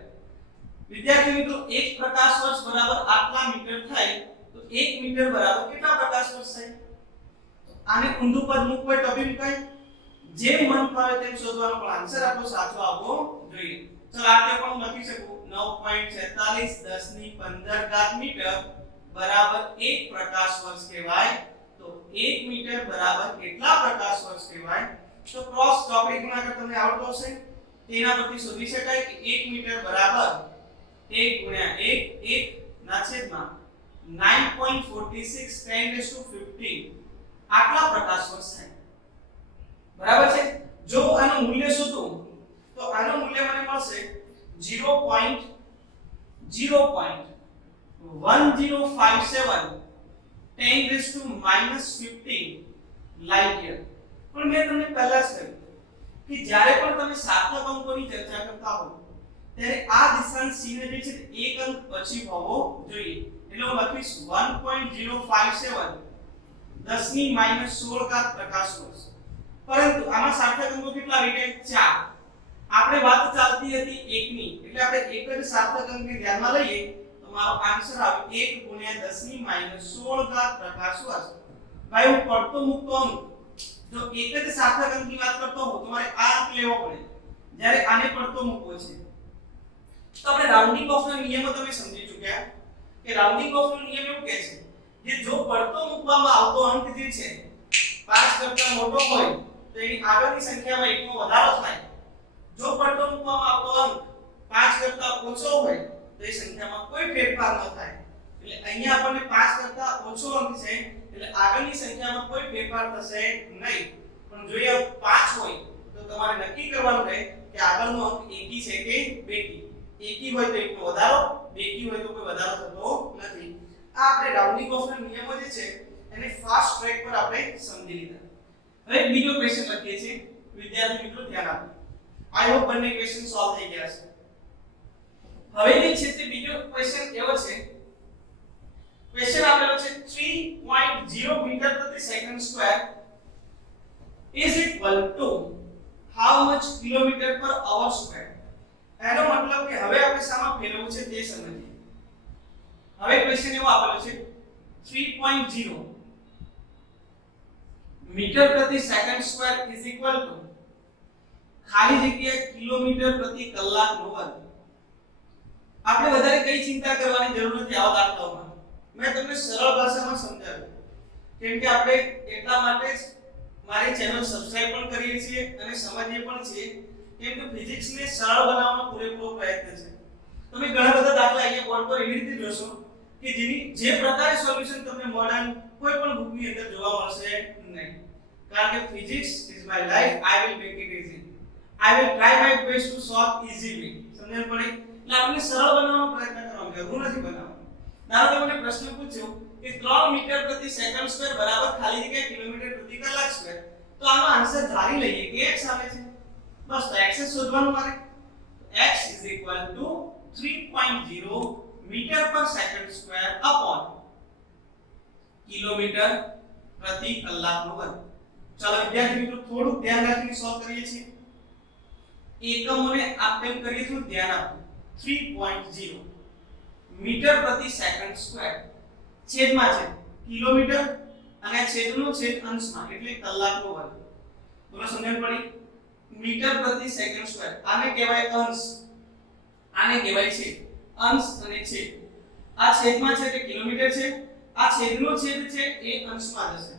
વિદ્યાર્થી મિત્રો એક પ્રકાશ વર્ષ બરાબર આટલા મીટર થાય તો 1 મીટર બરાબર કેટલા પ્રકાશ વર્ષ થાય? આને ઊંધું પદ મૂકવું તો બી મુકાય. જે મન ફાવે તેમ શોધવાનો, પણ આન્સર આપણો સાચો આવવો જોઈએ. ચલો આ પણ હું લખી શકું 9.46 10 ની 15 ઘાત મીટર બરાબર 1 પ્રકાશ વર્ષ કહેવાય. તો 1 મીટર બરાબર કેટલા પ્રકાશ વર્ષ કહેવાય? તો ક્રોસ ચોકડી ગુણાકાર તમને આવડતો હશે, તેના પરથી શોધી શકાય કે 1 મીટર બરાબર 1 ગુણ્યા 1 1 ના છેદમાં 9.46 10⁻15 આટલા પ્રકાશ વર્ષ થાય. બરાબર છે? જો આનું મૂલ્ય શોધું તો આનું મૂલ્ય મને મળશે 0.1057 10⁻15 લાઇટ યર. પણ મેં તમને પહેલા જ કહ્યું કે જ્યારે પણ તમે સાર્થક અંકોની ચર્ચા કરતા હો ત્યારે આ દિશાંત c ને જે છે એક અંક પછી હોવો જોઈએ. એટલે હું લખીશ 1.057 10 ની -16 ઘાત પ્રકાશ વર્ષ. પરંતુ આમાં સાર્થક અંકો કેટલા આવી ગયા? 4. આપણે વાત ચાલતી હતી 1 ની, એટલે આપણે એક જ સાર્થક અંકને ધ્યાનમાં લઈએ તો મારો આન્સર આવે 1 ગુણ્યા 10 ની -16 ઘાત પ્રકાશ વર્ષ. ભાઈ હું પડતો મૂકતો અંક જો એક જ સાર્થક અંકની વાત કરતો હો તો મારે આ અંક લેવો પડે, જ્યારે આને પડતો મૂકવો છે. તો આપણે રાઉન્ડિંગ ઓફ ના નિયમો તમે સમજી ચૂક્યા કે રાઉન્ડિંગ ઓફ નો નિયમ એવું કહે છે કે જો પડતો મૂકવામાં આવતો અંક જે છે 5 કરતા મોટો હોય તો એની આગળની સંખ્યામાં એકનો વધારો થાય. જો પડતો મૂકવામાં આવતો અંક 5 કરતા ઓછો હોય તો એ સંખ્યામાં કોઈ ફેરફાર ન થાય. એટલે અહીંયા આપણને 5 કરતા ઓછો અંક છે એટલે આગળની સંખ્યામાં કોઈ ફેરફાર થશે નહીં. પણ જો એ અંક 5 હોય તો તમારે નક્કી કરવાનું રહે કે આગળનો અંક એકી છે કે બેકી. એકી હોય તો એકનો વધારો, બેકી હોય તો કોઈ વધારો થતો નથી. આ આપણે રાઉન્ડિંગ ઓફ ના નિયમો જે છે એને ફાસ્ટ ટ્રેક પર આપણે સમજી લીધા. હવે બીજો ક્વેશ્ચન લખીએ છીએ. વિદ્યાર્થી મિત્રો ધ્યાન આપો. આઈ હોપ બંને ક્વેશ્ચન સોલ્વ થઈ ગયા છે. હવે જે છે તે બીજો ક્વેશ્ચન એવો છે. ક્વેશ્ચન આપેલો છે 3.0 મીટર પ્રતિ second square is equal to how much kilometer per hour square. એનો મતલબ કે હવે આપણે સામા ફેરવવું છે તે સમજીએ. હવે ક્વેશ્ચન એવો આપેલો છે 3.0 મીટર પ્રતિ second square is equal to ખાલી જગ્યા કિલોમીટર પ્રતિ કલાકનો વર્ગ. આપણે વધારે કઈ ચિંતા કરવાની જરૂર નથી આવા દાખલાઓમાં. મેં તમને સરળ ભાષામાં સમજાવ્યું. કેમ કે આપણે એટલા માટે જ મારી ચેનલ સબસ્ક્રાઇબ પણ કરીએ છીએ અને સમજીએ પણ છીએ. કેમ કે ફિઝિક્સને સરળ બનાવવાનો પૂરેપૂરો પ્રયત્ન છે. તમે ઘણા બધા દાખલા અહીંયા બોર્ડ પર એવી રીતે જોશો કે જે પ્રકારે સોલ્યુશન તમને મોડર્ન કોઈ પણ બુકની અંદર જોવા મળશે નહીં. કારણ કે physics is my life, I will make it easy. I will try my best to solve easily. સમજણ પડી? એટલે આપણે સરળ બનાવવાનો પ્રયત્ન કરવાનો છે, અઘરું નથી બનાવવાનો. ધારો કે મને પ્રશ્ન પૂછ્યો કે 3 મીટર પ્રતિ સેકન્ડ સ્ક્વેર બરાબર ખાલી જગ્યા કિલોમીટર પ્રતિ કલાક સ્ક્વેર, તો આનો આન્સર ધારી લઈએ કે x આવે છે. બસ તો x શોધવાનું મારે. x is equal to 3.0 metre પર સેકન્ડ સ્ક્વેર અપોન કિલોમીટર પ્રતિ કલાકનો વર્ગ. ચાલો વિદ્યાર્થી મિત્રો થોડું ધ્યાન રાખીને સોલ્વ કરીએ છીએ. એકમોને આપેલ કરીએ તો ધ્યાન આપો. 3.0 મીટર પ્રતિ સેકન્ડ સ્ક્વેર છેદમાં છે કિલોમીટર અને છેદનો છેદ અંશમાં એટલે કલાકનો વર્ગ. બોલો સમજણ પડી? મીટર પ્રતિ સેકન્ડ સ્ક્વેર આને કહેવાય અંશ, આને કહેવાય છેદ. અંશ અને છેદ. આ છેદમાં છે એટલે કિલોમીટર છે, આ છેદનો છેદ છે એ અંશમાં જશે.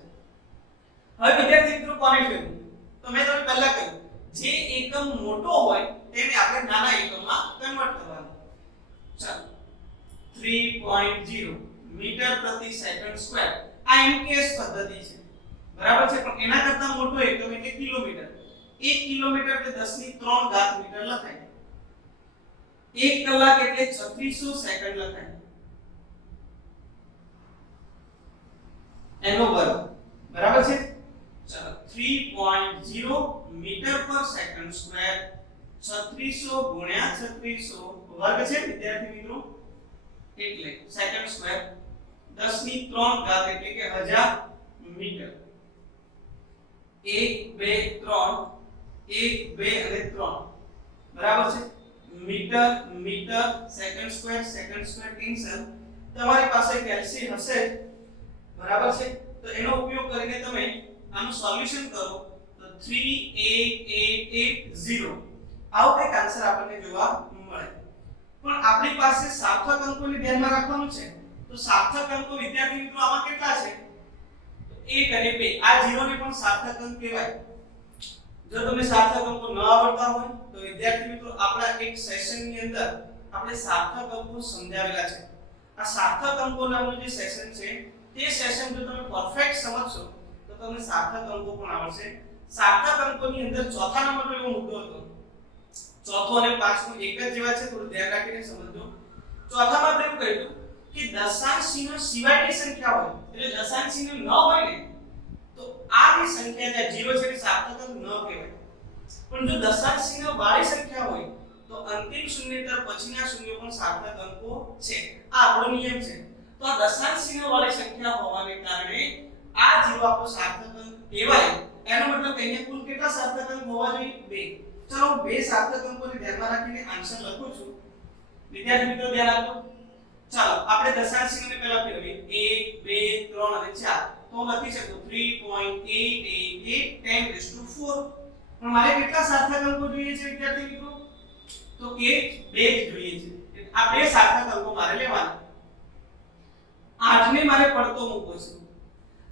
હવે વિદ્યાર્થી મિત્રો કોને ફેરવું? તો મેં તમને પહેલા કહ્યું જે એકમ મોટો હોય તેને આપણે નાના એકમમાં કન્વર્ટ કરવાનું. ચાલો 3.0 મીટર પ્રતિ સેકન્ડ સ્ક્વેર આ એમકેએસ પદ્ધતિ છે, બરાબર છે? પણ એના કરતા મોટો એકમ એટલે કિલોમીટર. 1 કિલોમીટર એટલે 10 ની 3 ઘાત મીટર લખાય. 1 કલાક એટલે 3600 સેકન્ડ લખાય. એનો વર્ગ, બરાબર છે? ચાલો 3.0 મીટર પર સેકન્ડ સ્ક્વેર 3600 ગુણ્યા 3600 વર્ગ છે વિદ્યાર્થી મિત્રો, એટલે સેકન્ડ સ્ક્વેર 10 ની 3 ઘાત એટલે કે 1000 મીટર. 1 2 3 1 2 અને 3 બરાબર છે? Metre metre second square cancel. તમારી પાસે કેલ્સી હશે, બરાબર છે? તો એનો ઉપયોગ કરીને તમે આનું સોલ્યુશન કરો તો 38880 આવો કંઈક આન્સર આપણને જોવા મળે. પણ આપણી પાસે સાર્થક અંકોને ધ્યાનમાં રાખવાનું છે. તો સાર્થક અંકો વિદ્યાર્થી મિત્રો આમાં કેટલા છે? તો 1 અને 2. આ 0 ને પણ સાર્થક અંક કહેવાય. જો તમને સાર્થક અંકો ન આવડતા હોય તો વિદ્યાર્થી મિત્રો આપણા એક સેશનની અંદર આપણે સાર્થક અંકો સમજાવેલા છે. આ સાર્થક અંકો નામનું જે સેશન છે તે સેશન જો તમે પરફેક્ટ સમજશો તો તમને સાર્થક અંકો પણ આવડશે. સાર્થક અંકોની અંદર ચોથા નંબરનો એવો મુદ્દો હતો. ચોથો અને પાંચમો એક જ જેવા છે, થોડું ધ્યાન રાખીને સમજજો. ચોથામાં આપણે એવું કહ્યું કે દશાંશ ચિહ્ન સિવાયની સંખ્યા હોય એટલે દશાંશ ચિહ્ન ન હોય ને તો આ જે સંખ્યા જે 0 છે તે સાર્થક અંક ન કહેવાય. પણ જો દશાંશ ચિહ્ન વાળી સંખ્યા હોય તો અંતિમ શૂન્યતર પછીના શૂન્યો પણ સાર્થક અંકો છે. આ આપણો નિયમ છે. તો આ દશાંશ ચિહ્ન વાળી સંખ્યા હોવાને કારણે આ 0 આપણો સાર્થક અંક કહેવાય. એનો મતલબ કે અહીંયા કુલ કેટલા સાર્થક અંક હોવા જોઈએ? 2. ચલો હું 2 સાર્થક અંકોને ધ્યાનમાં રાખીને આન્સર લખું છું. વિદ્યાર્થી મિત્રો ધ્યાન આપો. ચાલો આપણે દશાંશ ચિહ્નને પહેલા ફેરવીએ. 1 2 3 અને 4. તો હું લખી શકું 3.888 10⁴. પણ મારે કેટલા સાર્થક અંકો જોઈએ છે વિદ્યાર્થી મિત્રો? તો કે 2 જ જોઈએ છે. આ 2 સાર્થક અંકો મારે લેવાના. 8 ને મારે પડતો મૂકવો છે.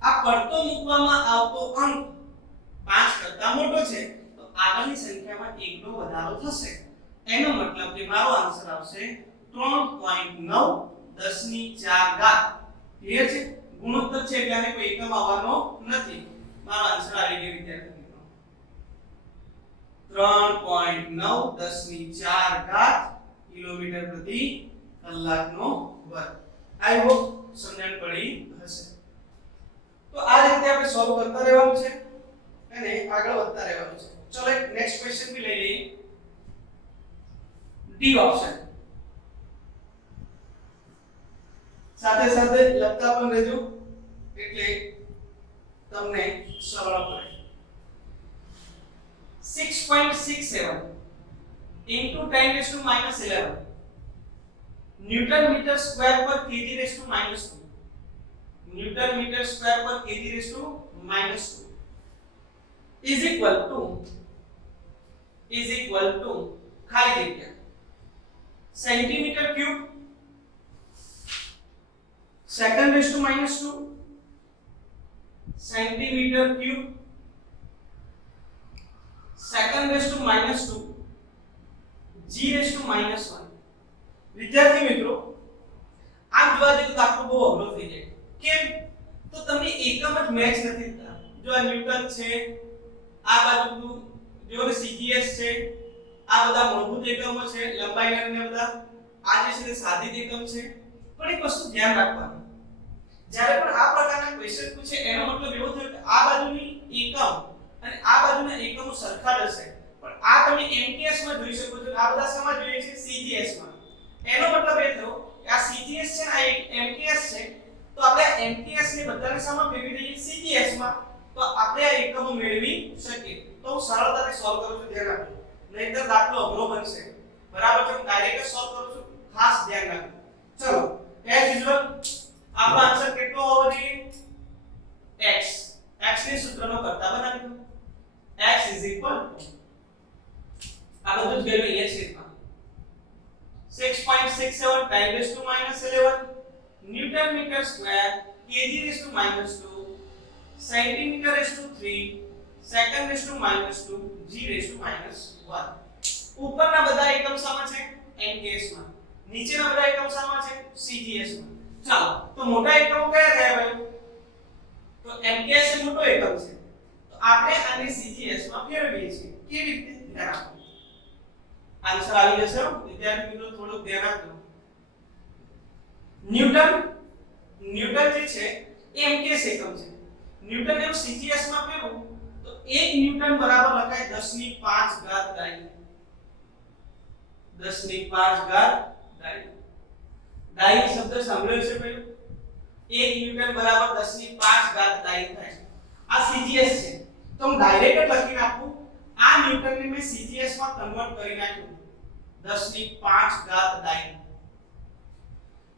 આ પડતો મૂકવામાં આવતો અંક 5 કરતા મોટો છે તો આગળની સંખ્યામાં 1 નો વધારો થશે. એનો મતલબ કે મારો આન્સર આવશે 3.9 10 ની 4 ઘાત. ક્લિયર છે? ગુણોત્તર છે એટલે આને કોઈ એકમ આવવાનો નથી. મારો આન્સર આવી ગયો વિદ્યાર્થી મિત્રો 3.9 10 ની 4 ઘાત કિલોમીટર પ્રતિ કલાકનો વર્ગ. આઈ હોપ સમજણ પડી હશે. તો આ રીતે આપણે સોલ્વ કરતા રહેવાનું છે અને આગળ વધતા રહેવાનું છે. ચલો એક નેક્સ્ટ ક્વેશ્ચન भी લઈ લઈએ. ડી ઓપ્શન સાથે સાથે લખતા પણ રહેજો એટલે તમને સરળ પડે. 6.67 into 10 raised to minus 11 newton metre square per kg raised to minus 2 newton metre square per kg raised to minus 2 is equal to खाली जगह centimetre cube second raise to minus 2 centimetre cube second raise to minus 2 g raise to minus 1 વિદ્યાર્થી મિત્રો આમ જોવા જઈએ તો દાખલો બહુ અઘરો થઈ જાય કેમ તો તમને એકમ જ મેચ નથી થતા જો આ ન્યૂટન છે આ બાજુ જો સીજીએસ છે આ બધા મૂળભૂત એકમો છે લંબાઈ અને બધા આ જે છે સાદી એકમ છે પણ એક વસ્તુ ધ્યાન રાખવાની જ્યારે પણ આ પ્રકારના ક્વેશ્ચન પૂછે એનો મતલબ એવો થયો કે આ બાજુની એકમ અને આ બાજુના એકમો સરખા જ હશે પણ આ તમે એમટીએસ માં જોઈ શકો છો આ બધા શેમાં જોઈએ છે સીજીએસ માં એનો મતલબ એ થયો કે આ સીજીએસ છે ને આ એમટીએસ છે તો આપણે એમટીએસ ને બધાને સામા ફેરવી દઈએ સીજીએસ માં તો આપણે આ એકમો મેળવી શકીએ તો હું સરળતાથી સોલ્વ કરું છું ધ્યાન રાખજો નહીંતર દાખલો અઘરો બનશે બરાબર છે હું ડાયરેક્ટ સોલ્વ કરું છું ખાસ ધ્યાન રાખજો ચલો એઝ યુઝ્યુઅલ આપણો આન્સર કેટલો હોવો જોઈએ x x ને સૂત્રનો કરતા બનાવી દો x આ બધું જ વેલ્યુ અહીંયા છે 6.67 10 raised to minus 11 Newton meter square kg raised to minus 2 centimeter raised to 3 second raised to minus 2 g raised to minus 1 ઉપરના બધા એકમ સામા છે mks માં નીચેના બધા એકમ સામા છે cgs માં ચાલો તો મોટા એકમો કયા થયા ભાઈ તો mks એ મોટો એકમ છે તો આપણે આને cgs માં ફેરવીએ છીએ કેવી રીતે ધ્યાન આપો आंसर આવી જશે વિદ્યાર્થી મિત્રો થોડું ધ્યાન રાખજો ન્યૂટન જે છે એ એમકેસ એકમ છે ન્યૂટન ને સીજીએસ માં ફેરવું તો 1 ન્યૂટન બરાબર લખાય 10 ની 5 ઘાત ડાઈ 10 ની 5 ઘાત ડાઈ શબ્દ સાંભળ્યો છે પેલું 1 ન્યૂટન બરાબર 10 ની 5 ઘાત ડાઈ થાય આ સીજીએસ છે તો હું ડાયરેક્ટ લખી નાખું આ ન્યૂટન ને મેં સીજીએસ માં કન્વર્ટ કરી નાખ્યું 10 ની 5 ઘાત ડાઈ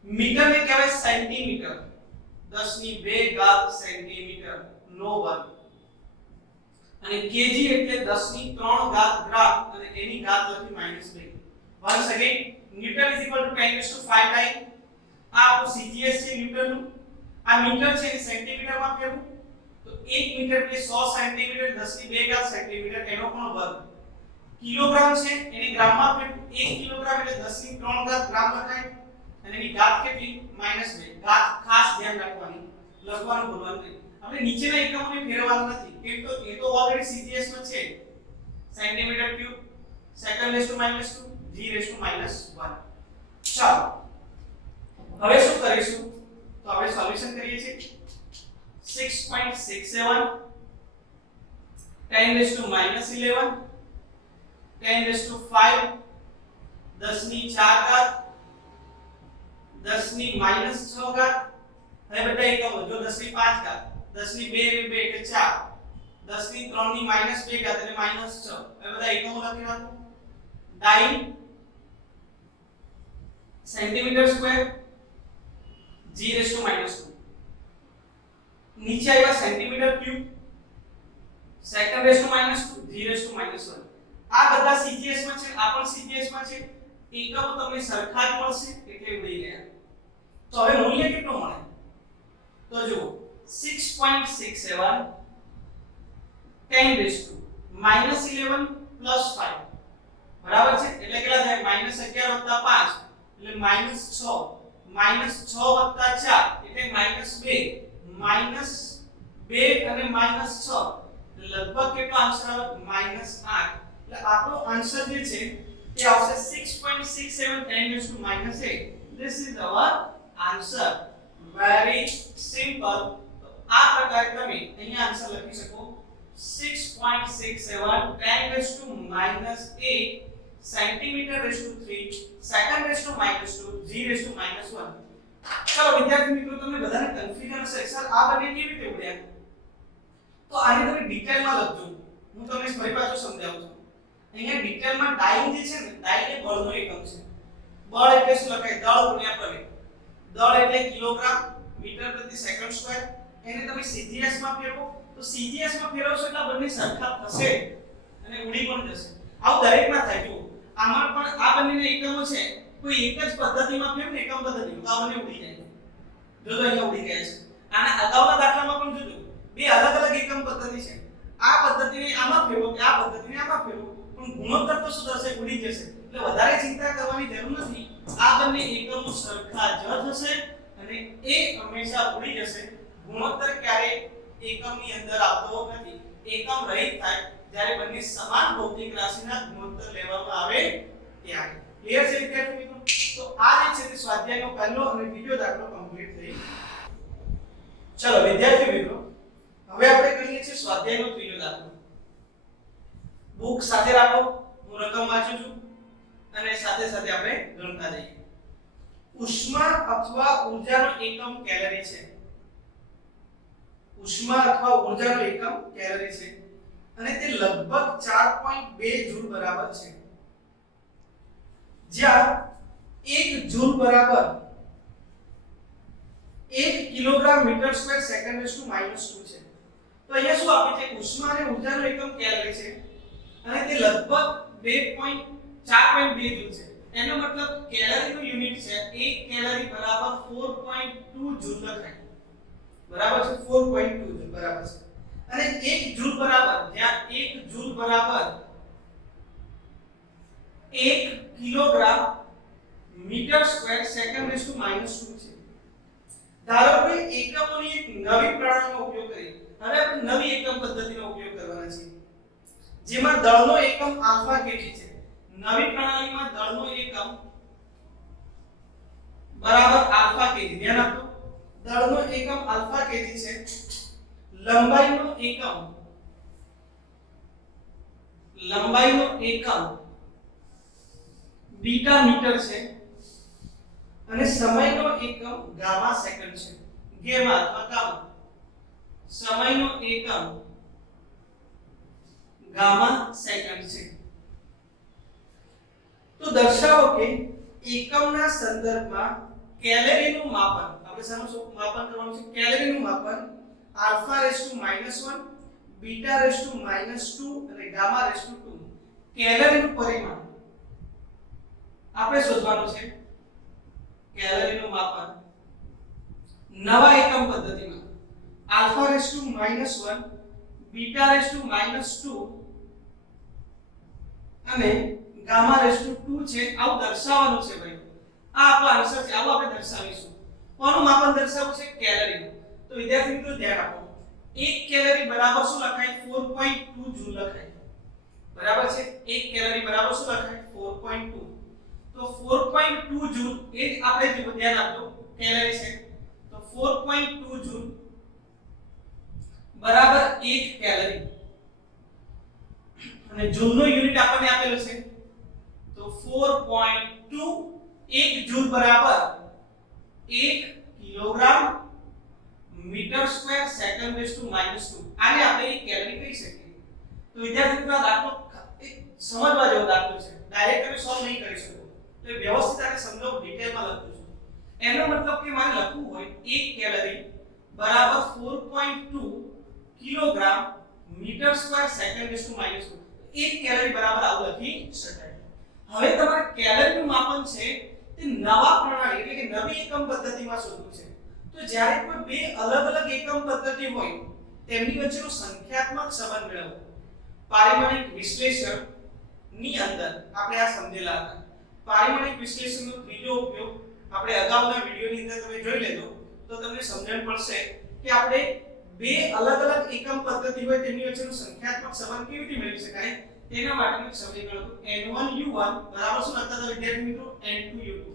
મીટર ને કહેવાય સેન્ટીમીટર 10 ની 2 ઘાત સેન્ટીમીટર નો વર્ગ અને કેજી એટલે 10 ની 3 ઘાત ગ્રામ અને એની ઘાત લખી -2 વન્સ અગેન ન્યૂટન = 10 5 ડાઈ આ આપણું સીજીએસ છે ન્યૂટન નું આ મીટર છે એ સેન્ટીમીટર માં ફેરવું તો 1 મીટર એટલે 100 સેન્ટીમીટર 10 ની 2 ઘાત સેન્ટીમીટર એનો પણ વર્ગ કિલોગ્રામ છે એને ગ્રામમાં ફેરવું 1 કિલોગ્રામ એટલે 10 ની 3 ઘાત ગ્રામ લખાય અને એની ઘાત કેટલી -2 ઘાત ખાસ ધ્યાન રાખવાની લખવાનું ભૂલવાનું નહીં આપણે નીચેના એકમોને ફેરવવાનું નથી કેમ તો એ તો ઓલરેડી સીજીએસ માં છે centimetre cube second raise to -2 g raise to -1 ચાલો હવે શું કરીશું તો આપણે સોલ્યુશન કરીએ છીએ 6.67 10 raised to minus 11 10 raised to 5 10 ની 4 ઘાત 10 ની -6 ઘાત હવે બધા એકમો જો 10 ની 5 ઘાત 10 ની 2 એટલે 4 10 ની 3 ની -2 ઘાત એટલે -6 હવે બધા એકમો લખી નાખો dyne centimetre square g raised to -2 नीचे आएगा centimetre cube second raise to -2 g raise to -1 આ બધા સીજીએસ માં છે આ પણ સીજીએસ માં છે એકમો તમને સરખા જ મળશે એટલે મળી ગયા તો હવે મૂલ્ય કેટલું મળે તો જો 6.67 10 raised to -11 + 5 બરાબર છે એટલે કેટલા થાય -11 + 5 એટલે -6 -6 + 4 એટલે -2 -2 અને -6 લગભગ કેટલો આન્સર આવે -8 એટલે આપણો આન્સર જે છે એ આવશે 6.67 10 to -8 this is our answer very simple તો આ પ્રકારે તમે અહીંયા આન્સર લખી શકો 6.67 10 to -8 centimeter raised to 3 second raised to -2 g raised to -1 ચલો વિદ્યાર્થી મિત્રો તમને બધાને કન્ફ્યુઝન હશે સર આ બંને કેવી રીતે ઉડ્યા તો આને તમે ડિટેલમાં લખજો હું તમને ફરી પાછું સમજાવું છું અહીંયા ડિટેલમાં ડાઇન જે છે ને, ડાઇન એ બળનો એકમ છે. બળ એટલે શું લખાય? દળ ગુણ્યા પ્રવેગ. દળ એટલે કિલોગ્રામ મીટર પ્રતિ સેકન્ડ સ્ક્વેર. એને તમે સીજીએસ માં ફેરવો તો સીજીએસ માં ફેરવશો એટલે બંને સરખા થશે અને ઉડી પણ જશે. આવું દરેકમાં થાય. જુઓ આમાં પણ આ બંનેના એકમો છે, કોઈ એક જ પદ્ધતિમાં ફેરવો ને એકમ પદ્ધતિમાં તો આ બંને ઉડી જાય. જો તો અહીંયા ઉડી ગયા છે. આના અગાઉના દાખલામાં પણ જોજો બે અલગ અલગ એકમ પદ્ધતિ છે. આ પદ્ધતિને આમાં ફેરવો કે આ પદ્ધતિને આમાં ફેરવો, પણ ગુણોત્તર તો શું થશે? ઉડી જશે. એટલે વધારે ચિંતા કરવાની જરૂર નથી. આ બંને એકમો સરખા જ થશે અને એ હંમેશા ઉડી જશે. ગુણોત્તર ક્યારે એકમની અંદર આવતો નથી. એકમ રહિત થાય જ્યારે બંને સમાન ભૌતિક રાશિના ગુણોત્તર લેવામાં આવે ત્યારે. ક્લિયર છે વિદ્યાર્થી મિત્રો? તો આ જે છે તે સ્વાધ્યાયનો પહેલો અને બીજો દાખલો કમ્પ્લીટ થઈ. ચલો વિદ્યાર્થી મિત્રો, હવે આપણે કરીએ છીએ સ્વાધ્યાયનો ત્રીજો દાખલો. બુક સાથે રાખો, હું રકમ વાંચું છું અને સાથે સાથે આપણે ગણતા જઈએ. ઉષ્મા અથવા ઊર્જાનો એકમ કેલરી છે. ઉષ્મા અથવા ઊર્જાનો એકમ કેલરી છે અને તે લગભગ 4.2 જૂલ બરાબર છે. જ્યાં 1 જૂલ બરાબર 1 કિલોગ્રામ મીટર સ્ક્વેર સેકન્ડ -2 છે. તો અહીંયા શું આપે છે? ઉષ્મા અને ઊર્જાનો એકમ કેલરી છે અને તે લગભગ 4.2 જૂલ છે. એનો મતલબ કેલરીનું યુનિટ છે 1 કેલરી બરાબર 4.2 જૂલ લખાય. બરાબર છે? 4.2 જૂલ બરાબર છે. અને 1 જૂલ બરાબર, જ્યાં 1 જૂલ બરાબર 1 કિલોગ્રામ મીટર સ્ક્વેર સેકન્ડ -2 છે. ધારો કે એકમોની એક નવી પ્રણાલીનો ઉપયોગ કરી. હવે આપણે નવી એકમ પદ્ધતિનો ઉપયોગ કરવાના છે જેમાં દળનો એકમ આલ્ફા કેજી છે. નવી પ્રણાલીમાં દળનો એકમ બરાબર આલ્ફા કેજી. ધ્યાન આપો, દળનો એકમ આલ્ફા કેજી છે. લંબાઈનો એકમ બીટા મીટર છે અને સમયનો એકમ ગામા સેકન્ડ છે. ગેમા અથવા ગામા. સમયનો એકમ ગામા સેકન્ડ છે. તો દર્શાવો કે એકમના સંદર્ભમાં કેલરીનું માપન, આપણે સમજો માપન કરવાનું છે. કેલરીનું માપન આલ્ફા રેસ્ટુ -1, બીટા રેસ્ટુ -2 અને ગામા રેસ્ટુ 2. કેલરીનું પરિમાણ આપણે શોધવાનું છે. કેલરીનું માપન નવા એકમ પદ્ધતિમાં આલ્ફા રેસ્ટુ -1, બીટા રેસ્ટુ -2 અને ગામા રેસ્ટુ 2 છે. આવું દર્શાવવાનું છે ભાઈ. આ આપણો આન્સર છે. આવું આપણે દર્શાવીશું. કોનું માપન દર્શાવવું છે? કેલરીનું. તો વિદ્યાર્થી મિત્રો ધ્યાન આપો, 1 કેલરી બરાબર શું લખાય? 4.2 જૂલ લખાય. બરાબર છે? 1 કેલરી બરાબર શું લખાય? 4.2. તો 4.2 જૂલ એ જ આપણે જો ધ્યાન આપજો કેલરી છે. તો 4.2 જૂલ બરાબર 1 કેલરી. અને જૂલનો યુનિટ આપણને આપેલો છે. તો 4.2 1 જૂલ બરાબર 1 કિલોગ્રામ મીટર સ્ક્વેર સેકન્ડ -2. આને આપણે 1 કેલરી કહી શકીએ. તો વિદ્યાર્થી મિત્રો આ દાખલો સમજવા જેવો દાખલો છે. ડાયરેક્ટ તમે સોલ્વ નહીં કરી શકો. તો વ્યવસ્થિત આને સમજો, ડિટેલમાં લખું છું. એનો મતલબ કે મારે લખવું હોય 1 કેલરી બરાબર 4.2 kilogram metre square second -2. 1 calorie બરાબર આવું લખી શકાય. હવે તમારે કેલરીનું માપન છે તે નવા પ્રણાલી એટલે કે નવી એકમ પદ્ધતિમાં શોધવું છે. તો જ્યારે કોઈ બે અલગ અલગ એકમ પદ્ધતિ હોય તેમની વચ્ચેનો સંખ્યાત્મક સંબંધ મેળવવો. પારિમાણિક વિશ્લેષણ ની અંદર આપણે આ સમજેલા હતા. પારિમાણિક વિશ્લેષણનો ત્રીજો ઉપયોગ આપણે અગાઉના વિડિયોની અંદર તમે જોઈ લેજો તો તમને સમજણ પડશે કે આપણે બે અલગ અલગ એકમ પદ્ધતિ હોય તેમની વચ્ચેનો સંખ્યાત્મક સંબંધ કેવી રીતે મેળવી શકાય તેના માટેનું સમીકરણ હતું n1u1 બરાબર શું લખતા હતા વિદ્યાર્થી મિત્રો? n2u2.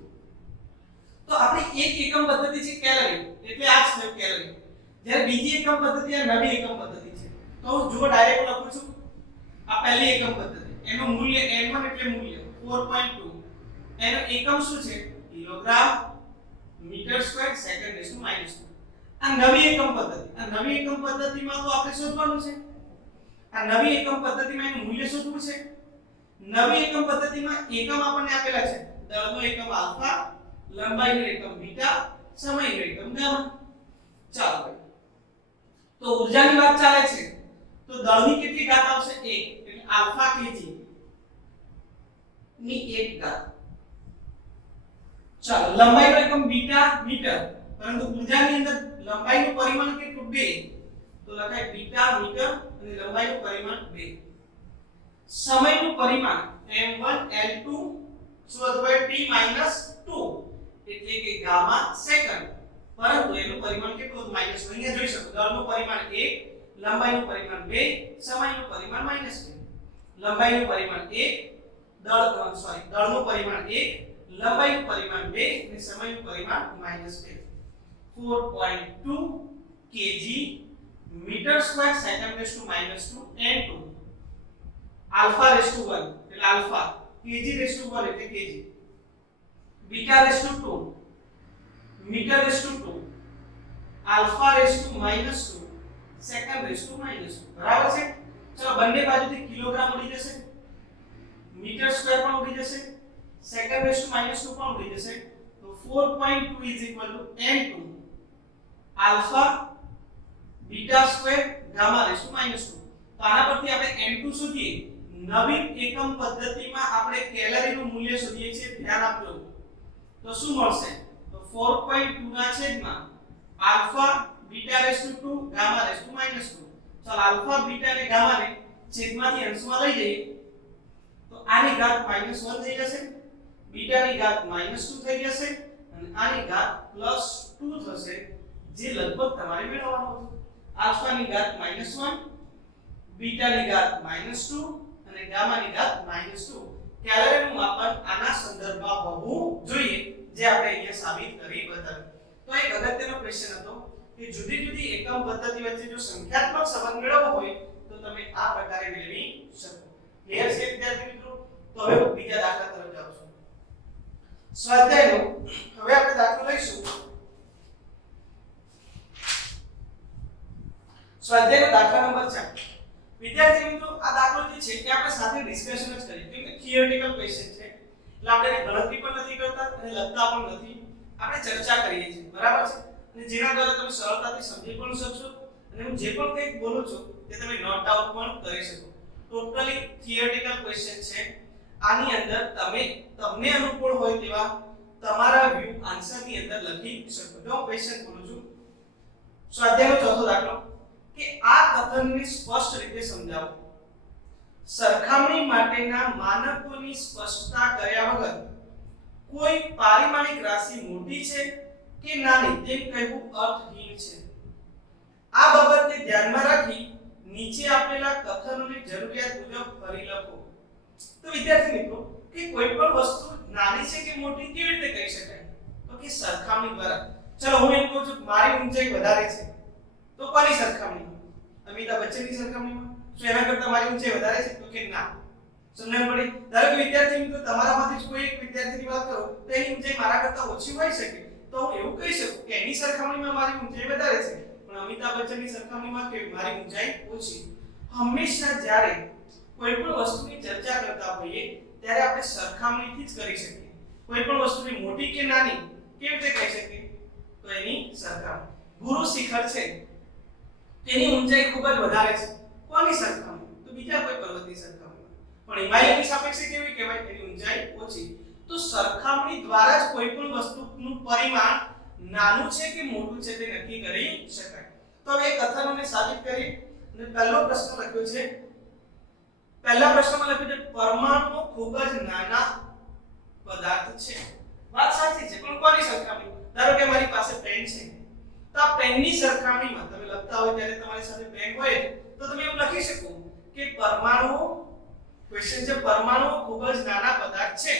તો આપણી એક એકમ પદ્ધતિ છે કેલરી, એટલે આ જ થયું કેલરી. જ્યારે બીજી એકમ પદ્ધતિ આ નવી એકમ પદ્ધતિ છે. તો હું જો ડાયરેક્ટ લખું છું આ પહેલી એકમ પદ્ધતિ. એનું મૂલ્ય n1 એટલે મૂલ્ય 4.2. એનો એકમ શું છે? Kilogram metre square second -2. આ નવી એકમ પદ્ધતિ. આ નવી એકમ પદ્ધતિમાં તો આપણે શોધવાનું છે. આ નવી એકમ પદ્ધતિમાં એનું મૂલ્ય શોધવું છે. નવી એકમ પદ્ધતિમાં એકમ આપણને આપેલા છે દળનો એકમ આલ્ફા, લંબાઈનો એકમ બીટા, સમયનો એકમ ગામા. ચાલો ભાઈ તો ઊર્જાની વાત ચાલે છે તો દળની કેટલી ઘાત આવશે 1 એટલે આલ્ફા કેજી ની 1 ઘાત. ચાલો લંબાઈનો એકમ બીટા મીટર પરંતુ ઊર્જાની અંદર લંબાઈનું પરિમાણ કેટલું 2 તો લખાય બીટા મીટર અને લંબાઈનું પરિમાણ 2. સમયનું પરિમાણ m1 l2 શોધવાય t - 2 એટલે કે ગામા સેકન્ડ પરંતુ એનું પરિમાણ કેટલું -1 અહીંયા જોઈ શકો દળનું પરિમાણ 1 લંબાઈનું પરિમાણ 2 સમયનું પરિમાણ -2. લંબાઈનું પરિમાણ 1 દળનું પરિમાણ 1 લંબાઈનું પરિમાણ 2 અને સમયનું પરિમાણ -2. 4.2 kg metre square second raise to -2 n2 alpha raised to 1 એટલે alpha kg raised to 1 એટલે kg beta raised to 2 meter raised to 2 alpha raised to -2 second raised to -2 બરાબર છે. ચલો બંને બાજુથી કિલોગ્રામ ઉડી જશે મીટર સ્ક્વેર પણ ઉડી જશે second raised to -2 પણ ઉડી જશે તો 4.2 is equal to n2 alpha beta square gamma raised to -2. તો આના પરથી આપણે n2 શોધીએ. નવીન એકમ પદ્ધતિમાં આપણે કેલરીનું મૂલ્ય શોધીએ છીએ ધ્યાન આપજો તો શું મળશે તો 4.2 ના છેદમાં alpha beta raise to 2 gamma raise to -2. ચાલો આલ્ફા બીટા અને ગામા ને છેદમાંથી અંશમાં લઈ જઈએ તો આની ઘાત -1 થઈ જશે બીટાની ઘાત -2 થઈ જશે અને આની ઘાત +2 થશે જે લગભગ તમારે મેળવવાનું હતું. આલ્ફાની ઘાત -1 બીટાની ઘાત -2 અને ગામાની ઘાત -2. કેલરીનું માપન આના સંદર્ભમાં હોવું જોઈએ જે આપણે અહીંયા સાબિત કરી બતાવ્યું. તો એક અગત્યનો ક્વેશ્ચન હતો કે જુદી જુદી એકમ પદ્ધતિ વચ્ચે જો સંખ્યાત્મક સંબંધ મેળવવો હોય તો તમે આ પ્રકારે મેળવી શકો. ક્લિયર છે વિદ્યાર્થી મિત્રો? તો હવે બીજા દાખલા તરફ જાવશું. સ્વાધ્યાયનો હવે આપણે દાખલો લઈશું. સ્વાધ્યાયનો દાખલા નંબર 4. વિદ્યાર્થી મિત્રો આ દાખલો જે છે કે આપણે સાથે ડિસ્કશન જ કરીએ કેમ કે થિયરિટિકલ ક્વેશ્ચન છે એટલે આપણે એને ગણતરી પણ નથી કરતા અને લખતા પણ નથી આપણે ચર્ચા કરીએ છીએ બરાબર છે અને જેના દ્વારા તમે સરળતાથી સમજી પણ શકશો અને હું જે પણ કંઈક બોલું છું તે તમે નોટ ડાઉન પણ કરી શકો. ટોટલી થિયરિટિકલ ક્વેશ્ચન છે. આની અંદર તમને અનુકૂળ હોય તેવા તમારા વ્યૂ આન્સર ની અંદર લખી શકો. જો ક્વેશ્ચન બોલું છું સ્વાધ્યાયનો ચોથો દાખલો કે આ કથનને સ્પષ્ટ રીતે સમજાવો. સરખામણી માટેના માનકોની સ્પષ્ટતા કર્યા વગર કોઈ પારિમાણિક રાશિ મોટી છે કે નાની તેમ કહેવું અર્થહીન છે. આ બાબતને ધ્યાનમાં રાખી નીચે આપેલા કથનોની જરૂરિયાત મુજબ ફરી લખો. તો વિદ્યાર્થી મિત્રો કે કોઈ પણ વસ્તુ નાની છે કે મોટી કેવી રીતે કહી શકાય તો કે સરખામણી દ્વારા. ચલો હું એમ કહું છું મારી ઊંચાઈ વધારે છે તો કોની સરખામણીમાં? અમિતાભ બચ્ચનની સરખામણીમાં. શું એના કરતાં મારી ઊંચાઈ વધારે છે તો કે ના. સમજણ પડી? ધારો કે વિદ્યાર્થી મિત્રો તમારામાંથી કોઈ એક વિદ્યાર્થીની વાત કરો તો એની ઊંચાઈ મારા કરતાં ઓછી હોઈ શકે તો હું એવું કહી શકું કે એની સરખામણીમાં મારી ઊંચાઈ વધારે છે પણ અમિતાભ બચ્ચનની સરખામણીમાં કે મારી ઊંચાઈ ઓછી. હંમેશા જ્યારે કોઈ પણ વસ્તુની ચર્ચા કરતા હોઈએ ત્યારે આપણે સરખામણીથી જ કરી શકીએ. કોઈ પણ વસ્તુની મોટી કે નાની કેવી રીતે કહી શકીએ તો એની સરખામણી. ગુરુ શિખર છે તેની ઊંચાઈ ખૂબ જ વધારે છે કોની સરખામણી તો બીજા કોઈ પર્વતની સરખામણીમાં. પણ હિમાલયની સાપેક્ષે કેવી કહેવાય તેની ઊંચાઈ ઓછી. તો સરખામણી દ્વારા જ કોઈ પણ વસ્તુનું પરિમાણ નાનું છે કે મોટું છે તે નક્કી કરી શકાય. તો હવે કથનોને સાબિત કરી અને પહેલો પ્રશ્ન લખ્યો છે. પહેલા પ્રશ્નમાં લખ્યું છે પરમાણુઓ ખૂબ જ નાના પદાર્થ છે. વાત સાચી છે પણ કોની સરખામણી? ધારો કે મારી પાસે પેન છે તો આ પેનની સરખામણીમાં તમે લખતા હોય ત્યારે તમારી સાથે પેન હોય તો તમે એવું લખી શકો કે પરમાણુઓ ક્વેશ્ચન છે પરમાણુઓ ખૂબ જ નાના પદાર્થ છે.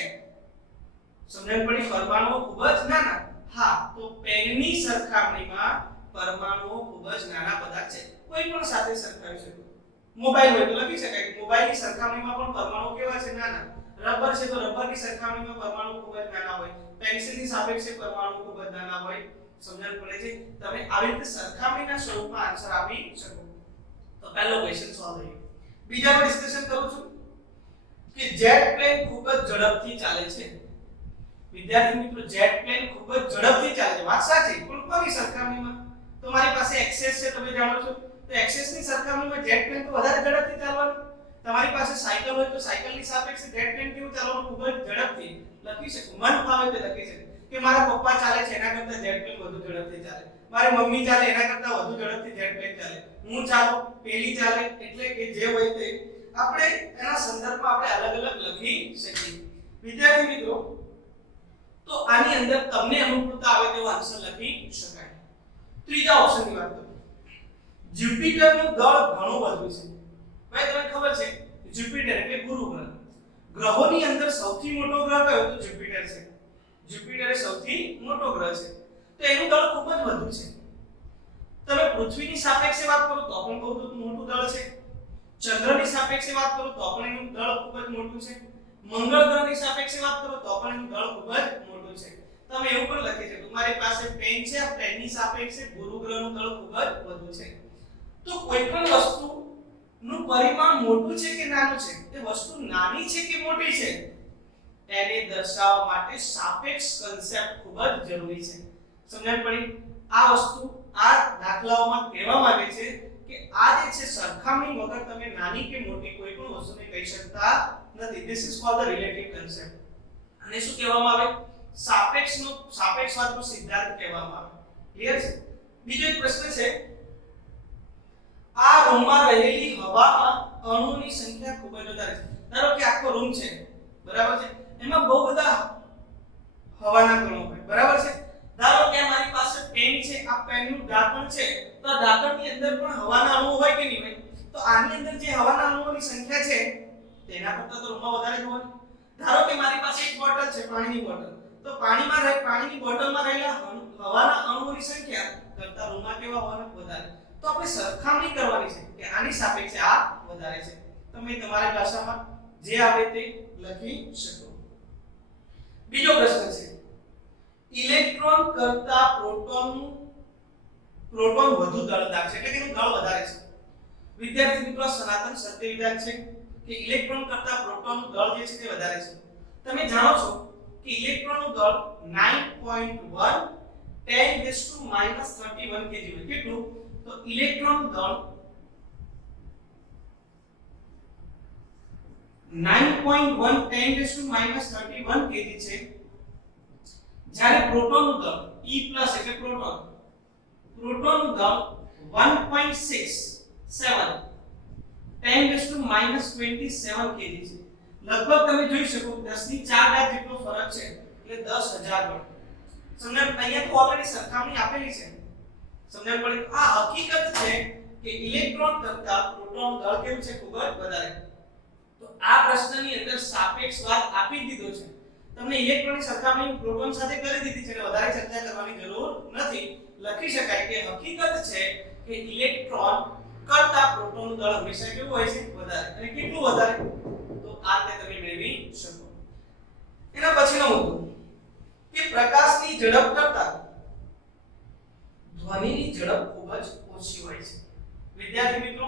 સમજણ પડી? પરમાણુઓ ખૂબ જ નાના. હા તો પેનની સરખામણીમાં પરમાણુઓ ખૂબ જ નાના પદાર્થ છે. કોઈ પણ સાથે સરખાવી શકો. મોબાઈલ હોય તો લખી શકાય કે મોબાઈલની સરખામણીમાં પણ પરમાણુઓ કેવા છે? નાના. રબર છે તો રબરની સરખામણીમાં પરમાણુ ખૂબ જ નાના હોય. પેન્સિલની સાપેક્ષે પરમાણુ ખૂબ જ નાના હોય. સમજણ પડે છે? તમે આવી રીતે સરખામણીના સ્વરૂપમાં આન્સર આપી શકો. તો પહેલો ક્વેશ્ચન સોલ્વ થઈ ગયો. બીજાનો ડિસ્કશન કરું છું કે જેટ પ્લેન ખૂબ જ ઝડપથી ચાલે છે. વિદ્યાર્થી મિત્રો જેટ પ્લેન ખૂબ જ ઝડપથી ચાલે છે. વાત સાચી, પણ કોની સરખામણીમાં? તો મારી પાસે એક્સેસ છે, તમે જાણો છો, તો એક્સેસની સરખામણીમાં જેટ પ્લેન તો વધારે ઝડપથી ચાલવાનું. તમારી પાસે સાયકલ હોય તો સાયકલની સાપેક્ષે જેટ પ્લેન કેવું ચાલવાનું? ખૂબ જ ઝડપથી. લખી શકો, મન ફાવે તે લખી શકો કે મારા પપ્પા ચાલે છે એના કરતાં જેટ પ્લેન વધુ ઝડપથી ચાલે, મારી મમ્મી ચાલે એના કરતાં વધુ ઝડપથી જેટ પ્લેન ચાલે, હું ચાલો પેલી ચાલે, એટલે કે જે હોય તે આપણે એના સંદર્ભમાં આપણે અલગ અલગ લખી શકીએ. વિદ્યાર્થી મિત્રો, તો આની અંદર તમને અનુકૂળતા આવે તેવો આન્સર લખી શકાય. ત્રીજા ઓપ્શનની વાત કરું, જ્યુપિટરનું દળ ઘણું વધુ છે. ભાઈ તમને ખબર છે જ્યુપિટર એટલે ગુરુ ગ્રહ. ગ્રહોની અંદર સૌથી મોટો ગ્રહ કયો? તો જ્યુપિટર છે. જ્યુપિટર એ સૌથી મોટો ગ્રહ છે, તો એનું દળ ખૂબ જ વધુ છે. તમે પૃથ્વીની સાપેક્ષે વાત કરો તો પણ બહુ મોટું દળ છે. ચંદ્રની સાપેક્ષે વાત કરો તો પણ એનું દળ ખૂબ જ મોટું છે. મંગળ ગ્રહની સાપેક્ષે વાત કરો તો પણ એનું દળ ખૂબ જ મોટું છે. તમે એવું પણ લખી શકો, તમારી પાસે પેન છે, આ પેનની સાપેક્ષે ગુરુ ગ્રહનું દળ ખૂબ જ વધુ છે. તો કોઈ પણ વસ્તુનું પરિમાણ મોટું છે કે નાનું છે, એ વસ્તુ નાની છે કે મોટી છે, એને દર્શાવવા માટે સાપેક્ષ કન્સેપ્ટ ખૂબ જ જરૂરી છે. સમજણ પડી? આ વસ્તુ આ દાખલાઓમાં કહેવામાં આવે છે કે આ જે છે સરખામણી વગર તમે નાની કે મોટી કોઈ પણ વસ્તુને કહી શકતા નથી. This is called the relative concept. અને શું કહેવામાં આવે? સાપેક્ષવાદનો સિદ્ધાંત કહેવામાં આવે. ક્લિયર છે? બીજો એક પ્રશ્ન છે, આ રૂમમાં રહેલી હવામાં અણુની સંખ્યા ખૂબ જ વધારે છે. ધારો કે આખો રૂમ છે, બરાબર છે, એમાં બહુ બધા હવાના કણો હોય, બરાબર છે. ધારો કે મારી પાસે પેન છે, આ પેનનું ઢાંકણ છે, તો આ ઢાંકણની અંદર પણ હવાના અણુઓ હોય કે નહીં હોય? તો આની અંદર જે હવાના અણુઓની સંખ્યા છે તેના કરતાં તો રૂમમાં વધારે જ હોય. ધારો કે મારી પાસે એક બોટલ છે, પાણીની બોટલ, તો પાણીની બોટલમાં રહેલા હવાના અણુઓની સંખ્યા કરતાં રૂમમાં કેવા હોવાના? વધારે. તો આપણે સરખામણી કરવાની છે કે આની સાપેક્ષે આ વધારે છે. તમે તમારી ભાષામાં જે આવે તે લખી શકો. બીજો પ્રશ્ન છે, ઇલેક્ટ્રોન કરતા પ્રોટોન વધુ દળદાર છે, એટલે કે એનું દળ વધારે છે. વિદ્યાર્થી મિત્રો, સનાતન સત્ય વિધાન છે કે ઇલેક્ટ્રોન કરતા પ્રોટોનનું દળ જે છે તે વધારે છે. તમે જાણો છો કે ઇલેક્ટ્રોનનું દળ 9.1 10⁻31 kg હોય. કેટલું? તો ઇલેક્ટ્રોનનું દળ 9.1 10⁻31 kg છે. જ્યારે પ્રોટોનનું દળ E+ એટલે પ્રોટોનનું દળ 1.67 10⁻27 kg છે. લગભગ તમે જોઈ શકો 10⁴ જેટલો ફરક છે, એટલે 10,000 ગણો. સમજણ? અહીંયા તો ઓલરેડી સરખામણી આપેલી છે. સમજણ પડી? આ હકીકત છે કે ઇલેક્ટ્રોન કરતા પ્રોટોનનું દળ કેવું છે? ખૂબ જ વધારે. તો આ પ્રશ્નની અંદર સાપેક્ષવાદ આપી દીધો છે. તમને ઇલેક્ટ્રોનની સરખામણી પ્રોટોન સાથે કરી દીધી છે, એટલે વધારે ચર્ચા કરવાની જરૂર નથી. લખી શકાય કે હકીકત છે કે ઇલેક્ટ્રોન કરતા પ્રોટોનનું દળ હંમેશા કેવું હોય છે? વધારે. અને કેટલું વધારે? તો આ રીતે તમે મેળવી શકો. એના પછીનો મુદ્દો કે પ્રકાશની ઝડપ કરતા ધ્વનિની ઝડપ ખૂબ જ ઓછી હોય છે. વિદ્યાર્થી મિત્રો,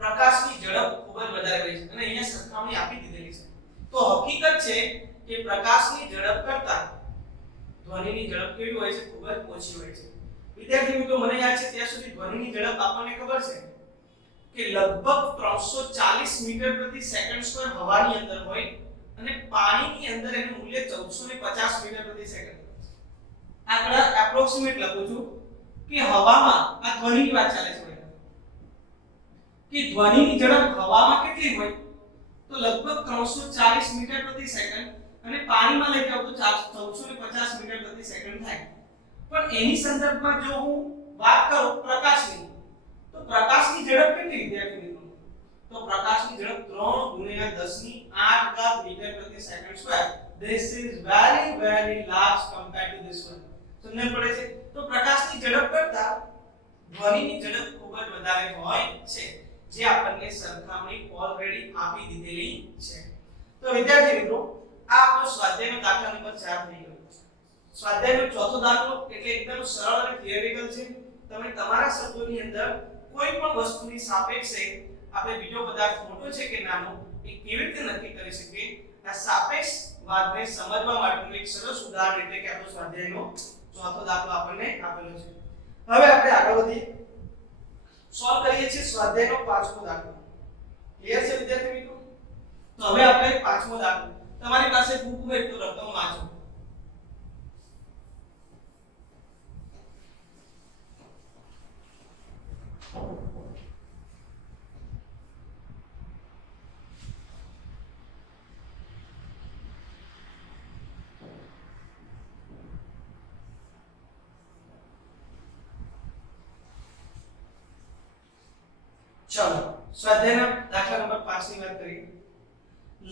પ્રકાશની ઝડપ ખૂબ જ વધારે હોય છે, અને અહીંયા સરખામણી આપી દીધેલી છે. તો હકીકત છે કે પ્રકાશની ઝડપ કરતા ધ્વનિની ઝડપ કેવી હોય છે? ખૂબ જ ઓછી હોય છે. વિદ્યાર્થી મિત્રો, મને યાદ છે ત્યાં સુધી ધ્વનિની ઝડપ આપણને ખબર છે કે લગભગ 340 મીટર પ્રતિ સેકન્ડ સ્ક્વેર હવાની અંદર હોય, અને પાણીની અંદર એનું મૂલ્ય 1450 મીટર પ્રતિ સેકન્ડ. આંકડા એપ્રોક્સિમેટ લખું છું કે હવામાં આ ધ્વનિની વાત ચાલે છે કે ધ્વનિની ઝડપ હવામાં કેટલી હોય? તો લગભગ 340 મીટર પ્રતિ સેકન્ડ, અને પાણીમાં લઈ જાવ તો 1450 મીટર પ્રતિ સેકન્ડ થાય. પણ એની સંદર્ભમાં જો હું વાત કરું પ્રકાશની, તો પ્રકાશની ઝડપ કેટલી વિદ્યાર્થી મિત્રો? તો પ્રકાશની ઝડપ 3 × 10⁸ મીટર પ્રતિ second square. This is very large compared to this one. સમજણ પડે છે? તો પ્રકાશની ઝડપ કરતા ધ્વનિની ઝડપ ખૂબ જ વધારે હોય છે, જે આપણને સરખામણી ઓલરેડી આપી દીધેલી છે. તો વિદ્યાર્થી મિત્રો, આ આપણો સ્વાધ્યાયનો દાખલા નંબર 4 થઈ ગયો. સ્વાધ્યાયનો ચોથો દાખલો એટલે એકદમ સરળ અને થિયરિકલ છે. તમે તમારા શબ્દોની અંદર કોઈ પણ વસ્તુની સાપેક્ષે આપણે બીજો પદાર્થ મોટો છે કે નાનો એ કેવી રીતે નક્કી કરી શકીએ? આ સાપેક્ષવાદને સમજવા માટેનું એક સરસ ઉદાહરણ એટલે કે આપણો સ્વાધ્યાયનો ચોથો દાખલો આપણને આપેલો છે. હવે આપણે આગળ વધીએ. સોલ્વ કરીએ છીએ સ્વાધ્યાયનો પાંચમો દાખલો. ક્લિયર છે વિદ્યાર્થી મિત્રો? તો હવે આપણે પાંચમો દાખલો. તમારી પાસે બુક હોય તો રકમ વાંચો. चलो स्वाध्यायના દાખલા નંબર 5 ની વાત કરીએ.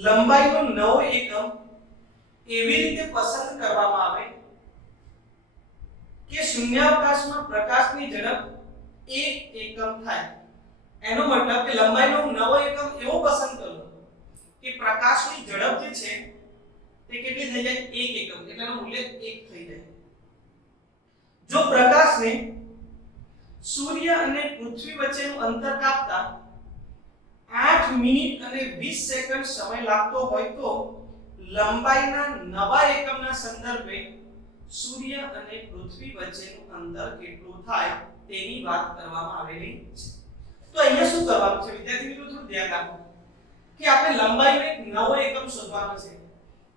લંબાઈનો નવો એકમ એવી રીતે પસંદ કરવામાં આવે કે શૂન્યાવકાશમાં પ્રકાશની ઝડપ 1 એકમ થાય. એનો મતલબ કે લંબાઈનો નવો એકમ એવો પસંદ કરો કે પ્રકાશની ઝડપ જે છે તે કેટલી થઈ જાય? 1 એકમ. એટલે એનું મૂલ્ય 1 થઈ જાય. જો પ્રકાશને સૂર્ય અને પૃથ્વી વચ્ચેનું અંતર કાપતા 8 મિનિટ અને 20 સેકન્ડ સમય લાગતો હોય તો લંબાઈના નવા એકમના સંદર્ભે સૂર્ય અને પૃથ્વી વચ્ચેનું અંતર કેટલું થાય તેની વાત કરવામાં આવેલી છે. તો અહીંયા શું કરવાનું છે વિદ્યાર્થી મિત્રો? થોડું ધ્યાન રાખો કે આપણે લંબાઈનો એક નવો એકમ શોધવાનો છે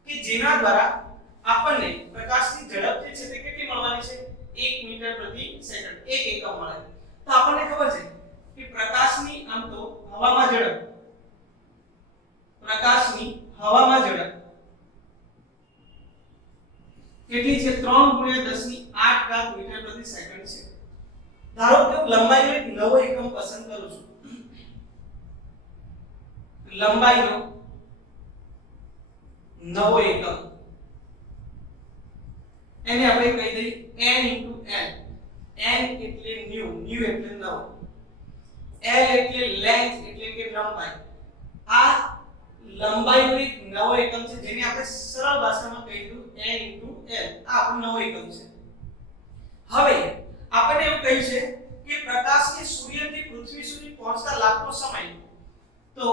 કે જેના દ્વારા આપણને પ્રકાશની ઝડપ જે છે તે કેટલી મળવાની છે? 1 મીટર પ્રતિ સેકન્ડ. 1 એકમ મળે. તો આપણને ખબર છે કે પ્રકાશની આમ તો હવામાં ઝડપ, પ્રકાશની હવામાં ઝડપ કેટલી છે? 3 × 10⁸ મીટર પ્રતિ સેકન્ડ છે. ધારો કે હું લંબાઈનો એક નવો એકમ પસંદ કરું છું. લંબાઈનો નવો એકમ એને આપણે કહી દઈએ n * l. n એટલે ન્યુ, ન્યુ એટલે નવો, l એટલે લેન્થ એટલે કે લંબાઈ. આ લંબાઈનો એક નવો એકમ છે જેને આપણે સરળ ભાષામાં કહી દઉં n * l. આ આપણો નવો એકમ છે. હવે આપણે એવું કહ્યું છે કે પ્રકાશને સૂર્યથી પૃથ્વી સુધી પહોંચતા લાગતો સમય, તો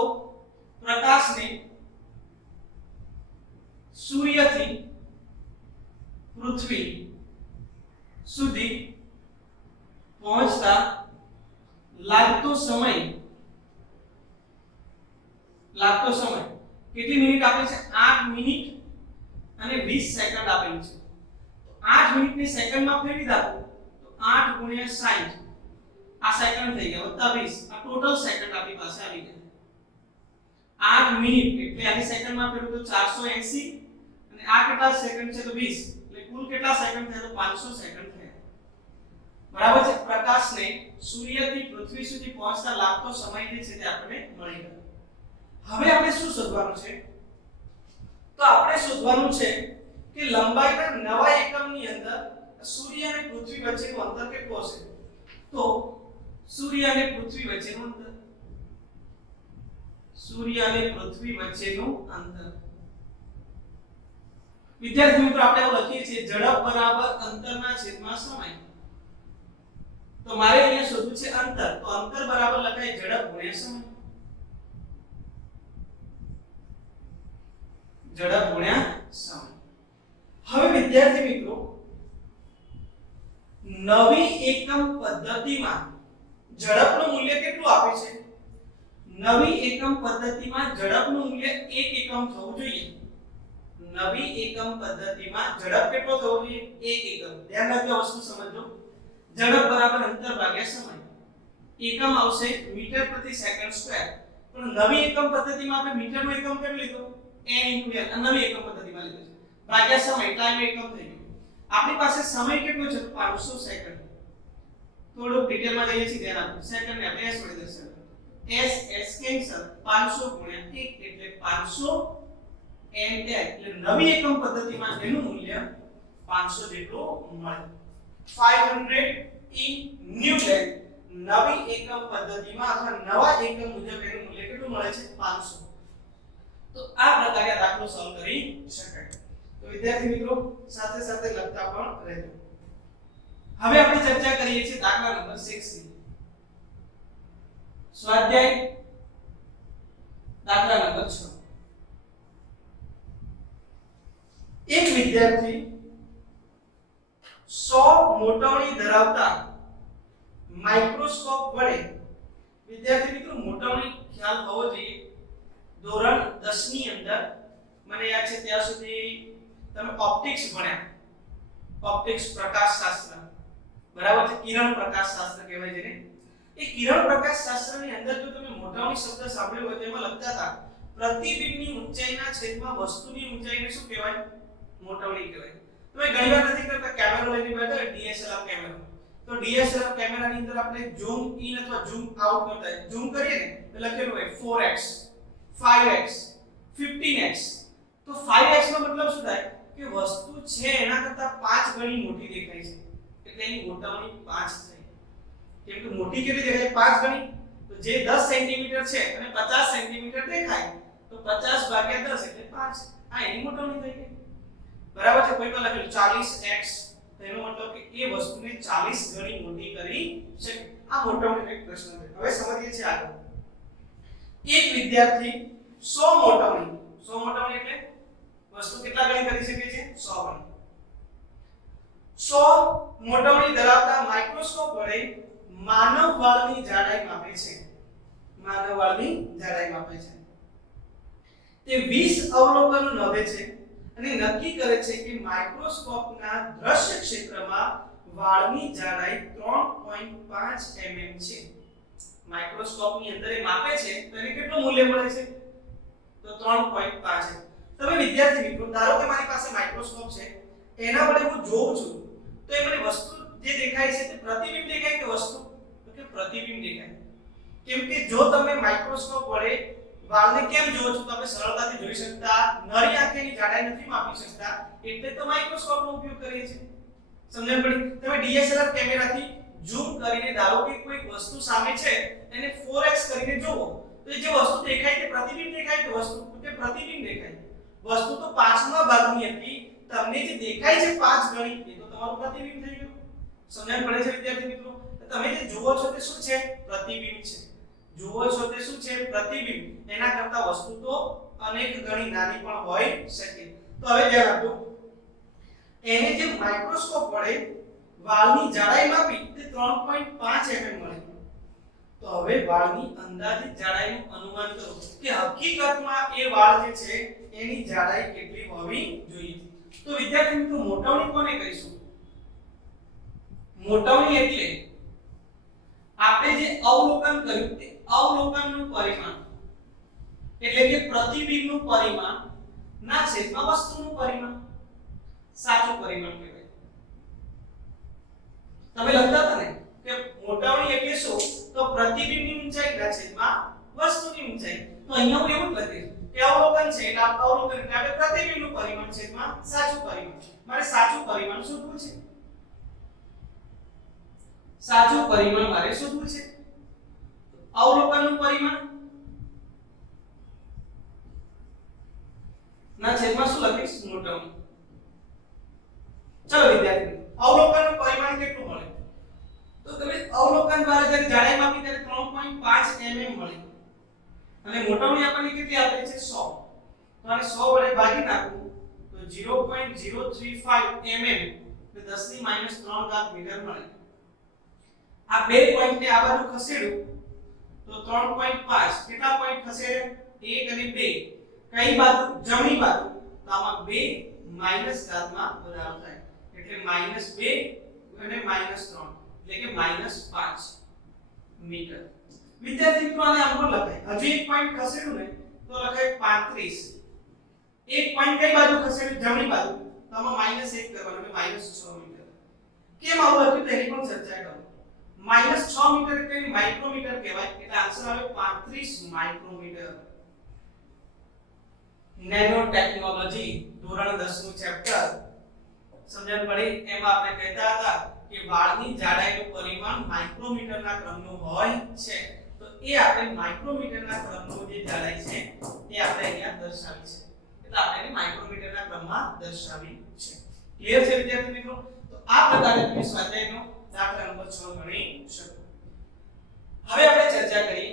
પ્રકાશને સૂર્યથી પૃથ્વી સુધી પહોંચતા લાગતો સમય કેટલી મિનિટ આપેલી છે? 8 મિનિટ અને 20 સેકન્ડ આપેલી છે. તો 8 મિનિટને સેકન્ડમાં ફેરવી દો તો 8 × 60 આ સેકન્ડ થઈ ગયા વત્તા 20 આ ટોટલ સેકન્ડ આપણી પાસે આવી ગયા. 8 મિનિટ એટલે આને સેકન્ડમાં ફેરવું તો 480 અને આ કેટલા સેકન્ડ છે? તો 20. એટલે કુલ કેટલા સેકન્ડ થયા? તો 500 સેકન્ડ થયા. બરાબર છે. પ્રકાશને સૂર્યથી પૃથ્વી સુધી પહોંચતા લાગતો સમય જે છે તે આપણને મળી ગયો. હવે આપણે શું શોધવાનું છે? તો આપણે શોધવાનું છે કે લંબાઈના નવા એકમની અંદર સૂર્ય અને પૃથ્વી વચ્ચેનું અંતર કેટલું હશે? તો સૂર્ય અને પૃથ્વી વચ્ચેનું અંતર, સૂર્ય અને પૃથ્વી વચ્ચેનું અંતર. વિદ્યાર્થી મિત્રો આપણે એવું લખીએ છીએ ઝડપ બરાબર અંતરના છેદમાં સમય. તો મારે અહીંયા શોધવું છે અંતર. તો અંતર બરાબર લખાય ઝડપ ગુણ્યા સમય. ઝડપ ગુણ્યા સમય. હવે વિદ્યાર્થી મિત્રો નવી એકમ પદ્ધતિમાં ઝડપનું મૂલ્ય કેટલું આપે છે? નવી એકમ પદ્ધતિમાં ઝડપનું મૂલ્ય 1 એકમ થવું જોઈએ. નવી એકમ પદ્ધતિમાં ઝડપ કેટલો થવો જોઈએ? 1 એકમ. ધ્યાન રાખજો, વસ્તુ સમજો. ઝડપ બરાબર અંતર ભાગ્યા સમય. એકમ આવશે મીટર પ્રતિ સેકન્ડ સ્ક્વેર. પણ નવી એકમ પદ્ધતિમાં આપણે મીટરનો એકમ કેમ લીધો? n * l. નવી એકમ પદ્ધતિમાં લીધો છે. ભાગ્યા સમય ટાઈમ એકમ થઈ ગયો. આપણી પાસે સમય કેટલો છે? 500 સેકન્ડ. થોડું ડિટેલમાં જઈએ છીએ, ધ્યાન આપો. સેકન્ડ ને આપણે s વડે દર્શાવીએ. s cancel. 500 × 1 એટલે 500 n એટલે નવી એકમ પદ્ધતિમાં એનું મૂલ્ય 500 જેટલું મળે. 500 in new length. નવી એકમ પદ્ધતિમાં અથવા નવા એકમ મુજબ એનું મૂલ્ય કેટલું મળે છે? 500. તો આ પ્રકારે દાખલો સોલ્વ કરી શકાય. તો વિદ્યાર્થી મિત્રો સાથે સાથે લખતા પણ રહેજો. હવે આપણે ચર્ચા કરીએ છીએ દાખલા નંબર 6 ની. સ્વાધ્યાય દાખલા નંબર 6 એક વિદ્યાર્થી 100 મોટવણી ધરાવતા માઇક્રોસ્કોપ વડે વિદ્યાર્થી મિત્રો મોટવણી ખ્યાલ હોવો જોઈએ ધોરણ 10 ની અંદર મને યાદ છે ત્યાં સુધી તમે ઓપ્ટિક્સ ભણ્યા ઓપ્ટિક્સ પ્રકાશશાસ્ત્ર બરાબર છે કિરણ પ્રકાશશાસ્ત્ર કહેવાય જેને એ કિરણ પ્રકાશશાસ્ત્રની અંદર જો તમે મોટવણી શબ્દ સાંભળ્યો હોય તેમાં લખતા હતા પ્રતિબિંબની ઊંચાઈના છેદમાં વસ્તુની ઊંચાઈને શું કહેવાય મોટવણી કહેવાય તમે ઘણીવાર નથી કરતા કેમેરો લઈને બેઠા ડીએસએલઆર કેમેરો તો ડીએસએલઆર કેમેરાની અંદર આપણે ઝૂમ ઇન અથવા ઝૂમ આઉટ કરતા હોય ઝૂમ કરીએ ને તો લખેલું હોય 4x 5x 15x તો 5x નો મતલબ શું થાય કે વસ્તુ છે એના કરતા 5 ગણી મોટી દેખાય છે એટલે એની મોટવણી 5 થાય કેમ કે મોટી કેટલી દેખાય 5 ગણી તો જે 10 સેન્ટીમીટર છે અને 50 સેન્ટીમીટર દેખાય તો 50 ભાગ્યા 10 એટલે 5 આ એની મોટવણી થઈ ગઈ બરાબર છે કોઈ પણ લખેલું 40x તો એનો મતલબ કે એ વસ્તુને 40 ગણી મોટી કરી શકે આ મોટવણીનો એક પ્રશ્ન છે હવે સમજીએ છીએ આગળ એક વિદ્યાર્થી 100 મોટવણી એટલે વસ્તુ કેટલા ગણી કરી શકે છે 100 ગણી 100 મોટવણી ધરાવતા માઇક્રોસ્કોપ વડે માનવ વાળની જાડાઈ માપે છે તે 20 અવલોકનો નોંધે છે અને નક્કી કરે છે કે માઇક્રોસ્કોપના દ્રશ્ય ક્ષેત્રમાં વાળની જાડાઈ 3.5 mm છે માઇક્રોસ્કોપની અંદર એ માપે છે તો એને કેટલું મૂલ્ય મળે છે તો 3.5 તમે વિદ્યાર્થી મિત્રો ધારો કે મારી પાસે માઇક્રોસ્કોપ છે એના વડે હું જોઉં છું તો એ મને વસ્તુ જે દેખાય છે તે પ્રતિબિંબ દેખાય કે વસ્તુ તો કે પ્રતિબિંબ દેખાય કેમ કે જો તમે માઇક્રોસ્કોપ વડે વાળને કેમ જોવો છો તમે સરળતાથી જોઈ શકતા નરી આંખની જાડાઈ નથી માપી શકતા એટલે તો માઇક્રોસ્કોપનો ઉપયોગ કરીએ છીએ સમજણ પડી તમે ડીએસએલઆર કેમેરાથી ઝૂમ કરીને ધારો કે કોઈ વસ્તુ સામે છે એને 4x કરીને જોવો તો જે વસ્તુ દેખાય તે પ્રતિબિંબ દેખાય કે વસ્તુ કે પ્રતિબિંબ દેખાય વસ્તુ તો 5મા ભાગની હતી તમને જે દેખાય છે 5 ગણી એ તો તમારું પ્રતિબિંબ થઈ ગયું સમજણ પડે છે વિદ્યાર્થી મિત્રો તમે જે જુઓ છો તે શું છે પ્રતિબિંબ છે જુઓ છો તે શું છે પ્રતિબિંબ એના કરતા વસ્તુ તો અનેક ગણી નાની પણ હોઈ શકે તો હવે ધ્યાન આપજો એને જે માઇક્રોસ્કોપ વડે વાળની જાડાઈ માપી તે 3.5 mm મળે તો હવે વાળની અંદાજિત જાડાઈનું અનુમાન કરો કે હકીકતમાં એ વાળ જે છે એની જાડાઈ કેટલી હોવી જોઈએ તો વિદ્યાર્થી મિત્રો મોટવણી કોને કહીશું મોટવણી એટલે આપણે જે અવલોકન કર્યું તે અવલોકનનું પરિમાણ એટલે કે પ્રતિબિંબનું પરિમાણ ના છેદમાં વસ્તુનું પરિમાણ સાચું પરિમાણ કહેવાય તમે લખતા હતા ને કે મોટવણી એટલે શું તો પ્રતિબિંબની ઊંચાઈ ના છેદમાં વસ્તુની ઊંચાઈ તો અહીંયા હું એવું જ લખીશ કે અવલોકન છે એટલે અવલોકન એટલે આપણે પ્રતિબિંબનું પરિમાણ છેદમાં સાચું પરિમાણ મારે સાચું પરિમાણ શોધવું છે સાચું પરિમાણ મારે શોધવું છે અવલોકનનું પરિમાણ ના છેદમાં શું લખીશ મોટવણી ચલો વિદ્યાર્થી અવલોકનનું પરિમાણ કેટલું મળે તો તમે અવલોકન દ્વારા જ્યારે જાડાઈ માપી ત્યારે 3.5 mm મળે અને મોટવણી આપણને કેટલી આપેલી છે 100 તો આને 100 વડે ભાગી નાખું તો 0.035 mm એટલે 10 ની -3 ઘાત મીટર મળે આ બે પોઈન્ટને આ બાજુ ખસેડું તો 3.5 કેટલા પોઈન્ટ ખસેડે 1 અને 2 કઈ બાજુ જમણી બાજુ તો આમાં 2 માઈનસ ઘાતમાં વધારો થાય એટલે -2 અને -3 એટલે કે -5 મીટર વિદ્યાર્થી મિત્રો આને આમ પણ લખાય હજી એક પોઈન્ટ ખસેડું ને તો લખાય 35 એક પોઈન્ટ કઈ બાજુ ખસેડ્યું જમણી બાજુ તો આમાં -1 કરવાનું એટલે -6 મીટર કેમ આવું લખ્યું તેની પણ ચર્ચા કરો -6 મીટર એટલે માઇક્રોમીટર કહેવાય એટલે આન્સર આવે 35 માઇક્રોમીટર નેનો ટેકનોલોજી ધોરણ 10 નું ચેપ્ટર સમજણ પડી એમાં આપણે કહેતા હતા કે વાળની જાડાઈનું પરિમાણ માઇક્રોમીટરના ક્રમનું હોય છે તો એ આપણે માઇક્રોમીટરના ક્રમનું જે જાડાઈ છે તે આપણે અહીંયા દર્શાવી છે એટલે આપણે એને માઇક્રોમીટરના ક્રમમાં દર્શાવી છે ક્લિયર છે વિદ્યાર્થી મિત્રો તો આ પ્રકારે તમે સ્વાધ્યાયનો દાખલા નંબર 6 ગણી શકો હવે આપણે ચર્ચા કરીએ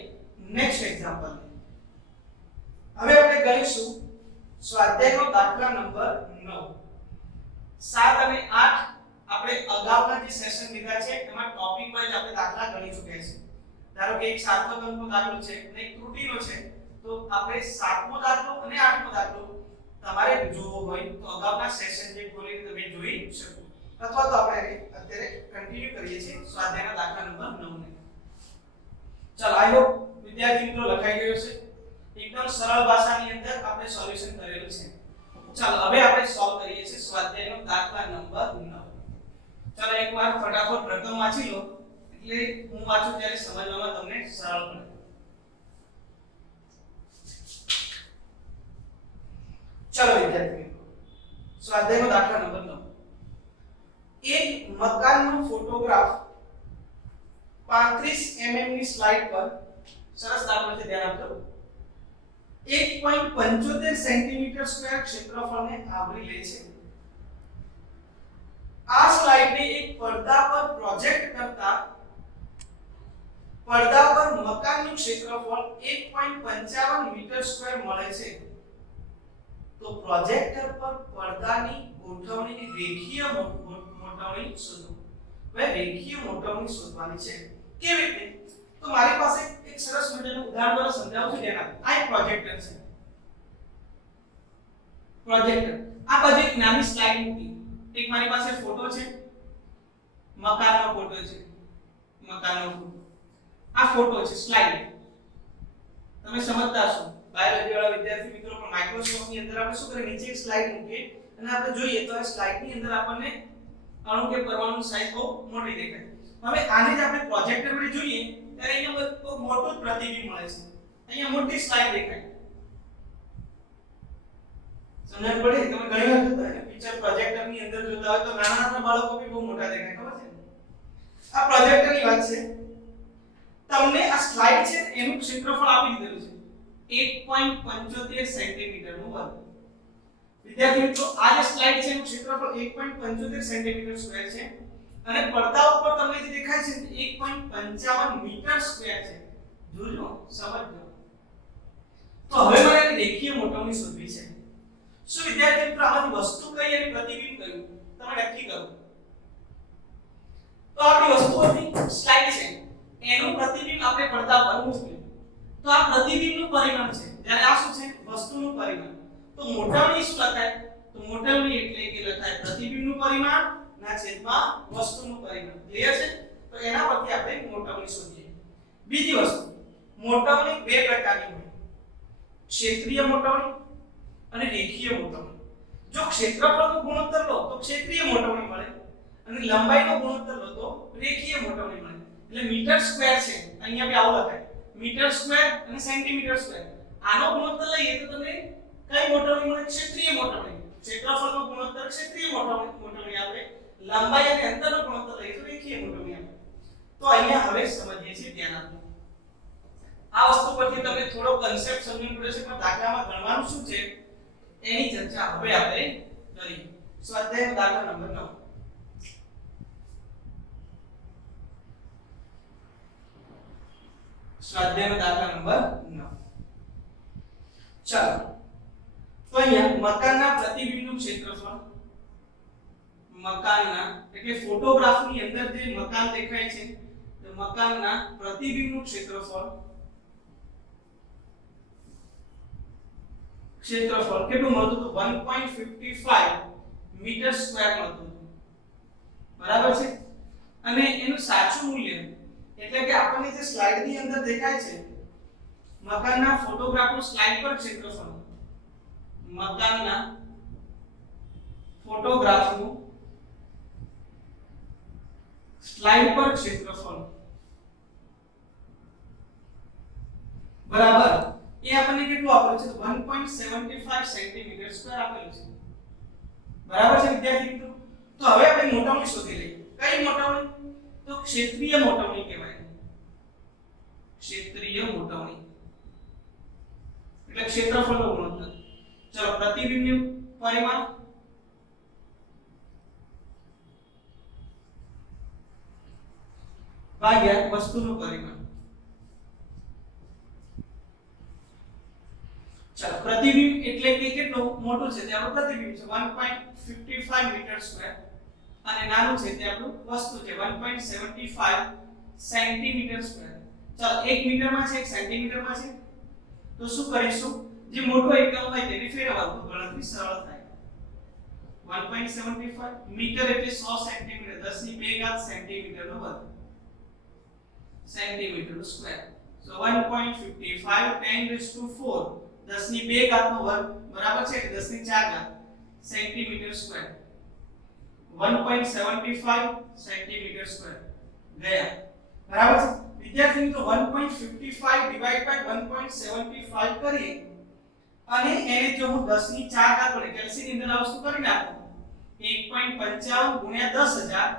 નેક્સ્ટ એક્ઝામ્પલ હવે આપણે ગણીશું સ્વાધ્યાયનો દાખલા નંબર 9 7 અને 8 આપણે અગાઉના જે સેશન લીધા છે એમાં ટોપિક વાઇઝ આપણે દાખલા ગણી ચૂક્યા છે. ધારો કે એક સાતમો અંકનો દાખલો છે અને એક ત્રુટીનો છે, તો આપણે સાતમો દાખલો અને આઠમો દાખલો તમારે જોવો હોય તો અગાઉના સેશન જે ખોલીને તમે જોઈ શકો, અથવા તો આપણે અત્યારે કન્ટિન્યુ કરીએ છીએ સ્વાધ્યાયના દાખલા નંબર 9 ને. ચાલો, આઈ હોપ વિદ્યાર્થી મિત્રો લખાઈ ગયો છે. એકદમ સરળ ભાષાની અંદર આપણે સોલ્યુશન કરેલું છે. ચાલો હવે આપણે સોલ્વ કરીએ છીએ સ્વાધ્યાયનો દાખલા નંબર 9. ચાલો એકવાર ફટાફટ રકમ વાંચી લો, એટલે હું વાંચું ત્યારે સમજવામાં તમને સરળ પડે. ચાલો વિદ્યાર્થી મિત્રો, સ્વાધ્યાયનો દાખલા નંબર 9. એક મકાનનો ફોટોગ્રાફ 35 mm ની સ્લાઇડ પર, સરસ દાખલો છે, ધ્યાન આપજો, 1.75 સેન્ટીમીટર સ્ક્વેર ક્ષેત્રફળને આવરી લે છે. આ સ્લાઇડને એક પડદા પર પ્રોજેક્ટ કરતા પડદા પર મકાનનું ક્ષેત્રફળ 1.55 મીટર સ્ક્વેર મળે છે. તો પ્રોજેક્ટર પર પડદાની ગોઠવણીની રેખીય મોટવણી શોધો. હવે રેખીય મોટવણી શોધવાની છે. કેવી રીતે? તો મારી પાસે એક સરસ મજાનું ઉદાહરણ દ્વારા સમજાવું છું. જેના આ એક પ્રોજેક્ટર છે. પ્રોજેક્ટર આ બાજુ એક નાની સ્લાઇડ મૂકી, એક મારી પાસે ફોટો છે, મકાનનો ફોટો છે, મકાનનો ફોટો, આ ફોટો છે, સ્લાઇડ. તમે સમજતા છો, બાયોલોજી વાળા વિદ્યાર્થી મિત્રો, પણ માઇક્રોસ્કોપ ની અંદર આપણે શું કરીએ, નીચે એક સ્લાઇડ મૂકીએ અને આપણે જોઈએ તો આ સ્લાઇડ ની અંદર આપણને અણુ કે પરમાણુ સાઈઝ બહુ મોટી દેખાય. હવે આને જ આપણે પ્રોજેક્ટર વડે જોઈએ ત્યારે અહીંયા બહુ મોટું પ્રતિબિંબ મળે છે. અહીંયા મોટી સ્લાઇડ દેખાય. સમજણ પડે? તમે ઘણી વાર જોતા પિક્ચર પ્રોજેક્ટર ની અંદર જોતા હોય તો નાના નાના બાળકો બી બહુ મોટા દેખાય, ખબર છે? આ પ્રોજેક્ટર ની વાત છે. તમને આ સ્લાઇડ છે એનું ક્ષેત્રફળ આપી દીધેલું છે 1.75 સેન્ટીમીટર નું વર્ગ. વિદ્યાર્થી મિત્રો, આ જે સ્લાઇડ છે એનું ક્ષેત્રફળ 1.75 સેન્ટીમીટર સ્ક્વેર છે અને પડદા ઉપર તમને જે દેખાય છે 1.55 મીટર સ્ક્વેર છે. જોજો, સમજજો. તો હવે મારે રેખીય મોટવણી શોધવી છે. શું વિદ્યાર્થી મિત્રો, આમાંથી વસ્તુ કઈ અને પ્રતિબિંબ કયું તમે નક્કી કરો. તો આપણી વસ્તુ હતી સ્લાઇડ છે, એનું પ્રતિબિંબ આપણે પડદા પર મૂક્યું. તો આ પ્રતિબિંબનું પરિમાણ છે, જ્યારે આ શું છે, વસ્તુનું પરિમાણ. તો મોટવણી શું લખાય? તો મોટવણી એટલે કે લખાય પ્રતિબિંબનું પરિમાણ ના છેદમાં વસ્તુનું પરિમાણ. ક્લિયર છે? તો એના પરથી આપણે મોટવણી શોધીએ. બીજી વસ્તુ, મોટવણી બે પ્રકારની હોય, ક્ષેત્રીય મોટવણી અને રેખીય મોટવણી. જો ક્ષેત્રફળનો ગુણોત્તર લો તો ક્ષેત્રીય મોટવણી મળે અને લંબાઈનો ગુણોત્તર લો તો રેખીય મોટવણી મળે. એટલે મીટર સ્ક્વેર છે, અહીંયા બી આવું લખાય, મીટર સ્ક્વેર અને સેન્ટીમીટર સ્ક્વેર. આનો ગુણોત્તર લઈએ તો તમને કઈ મોટવણી મળે? ક્ષેત્રીય મોટવણી. ક્ષેત્રફળનો ગુણોત્તર ક્ષેત્રીય મોટવણી આપે, લંબાઈ અને અંતરનો ગુણોત્તર લઈએ તો રેખીય મોટવણી આપે. તો અહીંયા હવે સમજીએ છીએ, ધ્યાન આપો. આ વસ્તુ પરથી તમને થોડો કન્સેપ્ટ સમજવું પડશે, પણ દાખલામાં ગણવાનું શું છે એની ચર્ચા હવે આપણે કરીએ. સ્વાધ્યાય દાખલા નંબર 9. સ્વાધ્યાયનો દાખલા નંબર 9. ચાલો, તો અહીંયા મકાનના પ્રતિબિંબનું ક્ષેત્રફળ, મકાનના એટલે ફોટોગ્રાફની અંદર જે મકાન દેખાય છે તો મકાનના પ્રતિબિંબનું ક્ષેત્રફળ કેટલું મળતું હતું? 1.55 મીટર સ્ક્વેર મળતું હતું. બરાબર છે? અને એનું સાચું મૂલ્ય એટલે કે આપણને જે સ્લાઇડ ની અંદર દેખાય છે મકાનના ફોટોગ્રાફનું સ્લાઇડ પર ક્ષેત્રફળ, મકાનના ફોટોગ્રાફનું સ્લાઇડ પર ક્ષેત્રફળ બરાબર એ આપણને કેટલું આપેલું છે? 1.75 સેન્ટીમીટર સ્ક્વેર આપેલું છે. બરાબર છે વિદ્યાર્થી મિત્રો? તો હવે આપણે મોટવણી શોધી લઈએ. કઈ મોટવણી? તો ક્ષેત્રીય મોટવણી કહેવાય. ક્ષેત્રીય મોટવણી એટલે ક્ષેત્રફળનો ગુણોત્તર. ચલો, પ્રતિબિંબનું પરિમાણ ભાગ્યા વસ્તુનું પરિમાણ. ચાલો પ્રતિબિંબ એટલે કે કેટલું મોટું છે તે આપણું પ્રતિબિંબ છે 1.55 મીટર સ્ક્વેર અને નાનું છે તે આપણું વસ્તુ છે 1.75 સેન્ટીમીટર સ્ક્વેર. ચાલો 1 મીટરમાં છે 1 સેન્ટીમીટરમાં છે તો શું કરીશું જે મોટો એકમ હોય તેને ફેરવવાનું તો ગણતરી સરળ થાય. 1.75 મીટર એટલે 100 સેન્ટીમીટર 10 ની 2 ઘાત સેન્ટીમીટર નો વર્ગ centimetre no square. So 1.55 10 raised to 4 10 ની 2 ઘાત નો વર્ગ બરાબર છે કે 10 ની 4 ઘાત સેન્ટીમીટર સ્ક્વેર 1.75 સેન્ટીમીટર સ્ક્વેર ગયા બરાબર છે. વિદ્યાર્થી મિત્રો 1.55 ડિવાઇડ બાય 1.75 કરીએ અને એને જો હું 10 ની 4 ઘાત વડે કેલ્સીની અંદર આ વસ્તુ કરી નાખું 1.55 ગુણ્યા 10000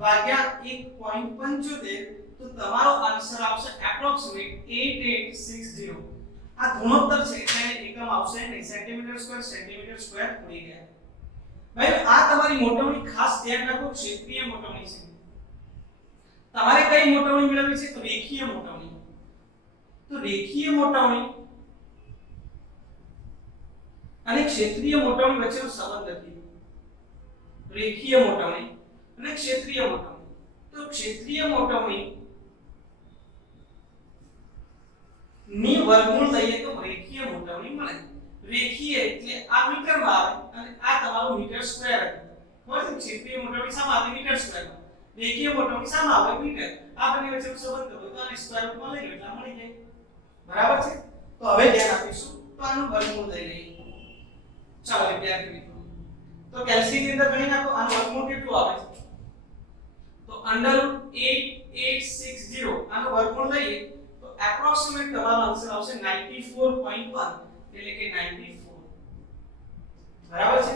ભાગ્યા 1.75 તો તમારો આન્સર આવશે એપ્રોક્સિમેટ 8860. આ ગુણોત્તર છે એટલે એકમ આવશે નહીં સેન્ટીમીટર સ્ક્વેર મળી ગયા. ભાઈ આ તમારી મોટવણી ખાસ ધ્યાન રાખો ક્ષેત્રીય મોટવણી છે. તમારે કઈ મોટવણી મેળવવી છે તો રેખીય મોટવણી. તો રેખીય મોટવણી અને ક્ષેત્રીય મોટવણી વચ્ચેનો સંબંધ નથી. રેખીય મોટવણી અને ક્ષેત્રીય મોટવણી. તો ક્ષેત્રીય મોટવણી ની વર્ગમૂળ લઈએ તો રેખીય મોટવણી મળે. રેખીય એટલે આ મીટરમાં આવે અને આ તમારું મીટર સ્ક્વેર હોય છે. ક્ષેત્રીય મોટવણી શામાં આવે મીટર સ્ક્વેરમાં. રેખીય મોટવણી શામાં આવે મીટર. આ બંને વચ્ચેનો સંબંધ કરો તો આને સ્ક્વેર રૂટમાં લઈ લો એટલે મળી જાય. બરાબર છે. તો હવે ધ્યાન આપીશું તો આનું વર્ગમૂળ લઈ લઈએ. ચાલો વિદ્યાર્થી મિત્રો તો કેલ્સીની અંદર ગણી નાખો આનું વર્ગમૂળ કેટલું આવે છે તો √8860 આનું વર્ગમૂળ લઈએ તો એપ્રોક્સિમેટ તમારો આન્સર આવશે 94.1 એટલે કે 94 બરાબર છે.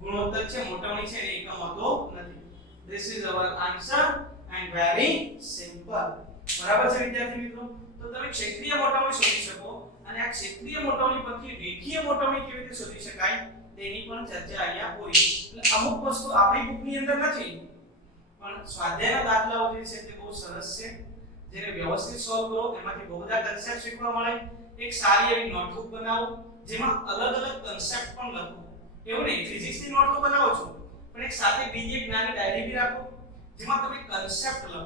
ગુણોત્તર છે મોટવણી છે એકમ હોતો નથી. This is our answer and very simple. બરાબર છે વિદ્યાર્થી મિત્રો. તો તમે ક્ષેત્રીય મોટવણી શોધી શકો અને આ ક્ષેત્રીય મોટવણી પરથી રેખીય મોટવણી કેવી રીતે શોધી શકાય તેની પણ ચર્ચા અહીંયા હોય. એટલે અમુક વસ્તુ આપણી બુકની અંદર નથી પણ સ્વાધ્યાયના દાખલાઓ જે છે તે બહુ સરસ છે. જેને વ્યવસ્થિત સોલ્વ કરો એમાંથી બહુ બધા કન્સેપ્ટ શીખવા મળે. એક સારી એવી નોટબુક બનાવો જેમાં અલગ અલગ કન્સેપ્ટ પણ લખો. એવું નહીં ફિઝિક્સની નોટબુક બનાવો છો પણ એક સાથે બીજી એક નાની ડાયરી બી રાખો જેમાં તમે કન્સેપ્ટ લખો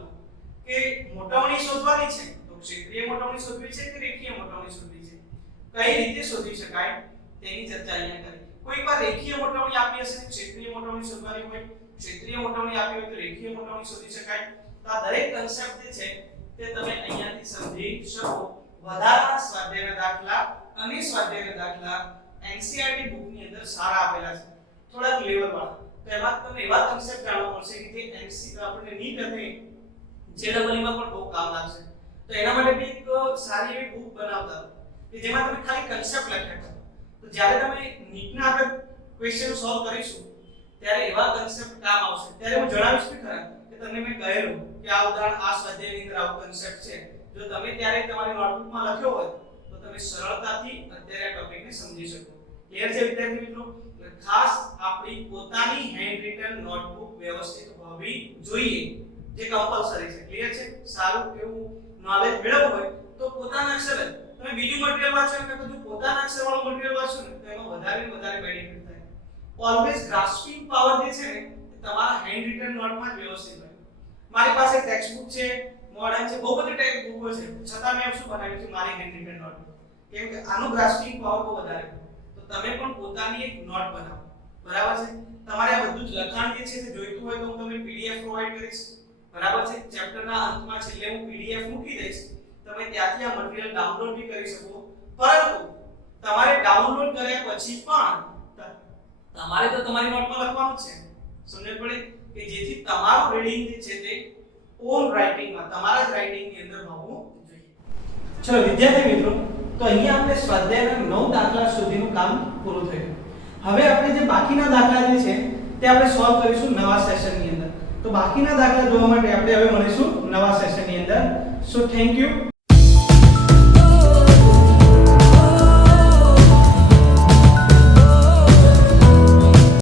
કે મોટવણી શોધવાની છે તો ક્ષેત્રીય મોટવણી શોધવી છે કે રેખીય મોટવણી શોધવી છે કઈ રીતે શોધી શકાય તેની ચર્ચા અહીંયા કરી. કોઈ વાર રેખીય મોટવણી આપી હશે ક્ષેત્રીય મોટવણી શોધવાની હોય ક્ષેત્રીય મોટવણી આપી હોય તો રેખીય મોટવણી શોધી શકાય. તો આ દરેક કન્સેપ્ટ જે છે તે તમે અહીંયાથી સમજી શકો. વધારાના સ્વાધ્યાયના દાખલા અને સ્વાધ્યાયના દાખલા NCERT બુકની અંદર સારા આપેલા છે થોડાક લેવલ વાળા. તો એમાં તમને એવા કન્સેપ્ટ જાણવા મળશે કે જે આપણને નીટ અને JEE માં પણ બહુ કામ લાગશે. તો એના માટે બી એક સારી એવી બુક બનાવતા કે જેમાં તમે ખાલી કન્સેપ્ટ લખ્યા છો. તો જ્યારે તમે નીટના આપણે ક્વેશ્ચન સોલ્વ કરીશું ત્યારે એવા કન્સેપ્ટ કામ આવશે. ત્યારે હું જણાવીશ કે ખરા કે તમને મેં કહેલું કે આ ઉદાહરણ આ સ્વાધ્યાયની અંદર આવો કન્સેપ્ટ છે. જો તમે ત્યારે તમારી નોટબુકમાં લખ્યો હોય તો તમે સરળતાથી અત્યારે આ ટોપિકને સમજી શકો. ક્લિયર છે વિદ્યાર્થી મિત્રો? ખાસ આપણી પોતાની હેન્ડ રિટન નોટબુક વ્યવસ્થિત હોવી જોઈએ જે કમ્પલસરી છે. ક્લિયર છે? સારું એવું નોલેજ મેળવવું હોય તો પોતાના અક્ષરે તમે બીજું મટીરીયલ વાંચો કે બધું પોતાના અક્ષર વાળું મટીરીયલ વાંચો ને તો એમાં વધારે ને વધારે બેનિફિટ થાય. ઓલવેઝ ગ્રાસ્પિંગ પાવર જે છે ને તમારા હેન્ડ રિટન નોટમાં જ વ્યવસ્થિત હોય. મારી પાસે ટેક્સ્ટ બુક છે મોડર્ન છે બહુ બધી ટાઈપ બુકો છે છતાં મેં શું બનાવ્યું છે મારી હેન્ડ રિટન નોટ કેમ કે આનું ગ્રાસ્પિંગ પાવર બહુ વધારે છે. તો તમે પણ પોતાની એક નોટ બનાવો. બરાબર છે? તમારે આ બધું જ લખાણ જે છે તે જોઈતું હોય તો હું તમને PDF પ્રોવાઈડ કરીશ. બરાબર છે? ચેપ્ટરના અંતમાં છેલ્લે હું PDF મૂકી દઈશ. તમે ત્યાંથી આ મટીરીયલ ડાઉનલોડ બી કરી શકો. પરંતુ તમારે ડાઉનલોડ કર્યા પછી પણ તમારે તો તમારી નોટમાં લખવાનું જ છે. સમજ પડે કે જેથી તમારું રીડિંગ જે છે તે ઓન રાઇટિંગમાં તમારા જ રાઇટિંગની અંદર હોવું જોઈએ. ચલો વિદ્યાર્થી મિત્રો તો અહીંયા આપણે સ્વાધ્યાયના 9 દાખલા સુધીનું કામ પૂરું થયું. હવે આપણે જે બાકીના દાખલા જે છે તે આપણે સોલ્વ કરીશું નવા સેશનની અંદર. તો બાકીના દાખલા જોવા માટે આપણે હવે મળીશું નવા સેશનની અંદર. So thank you.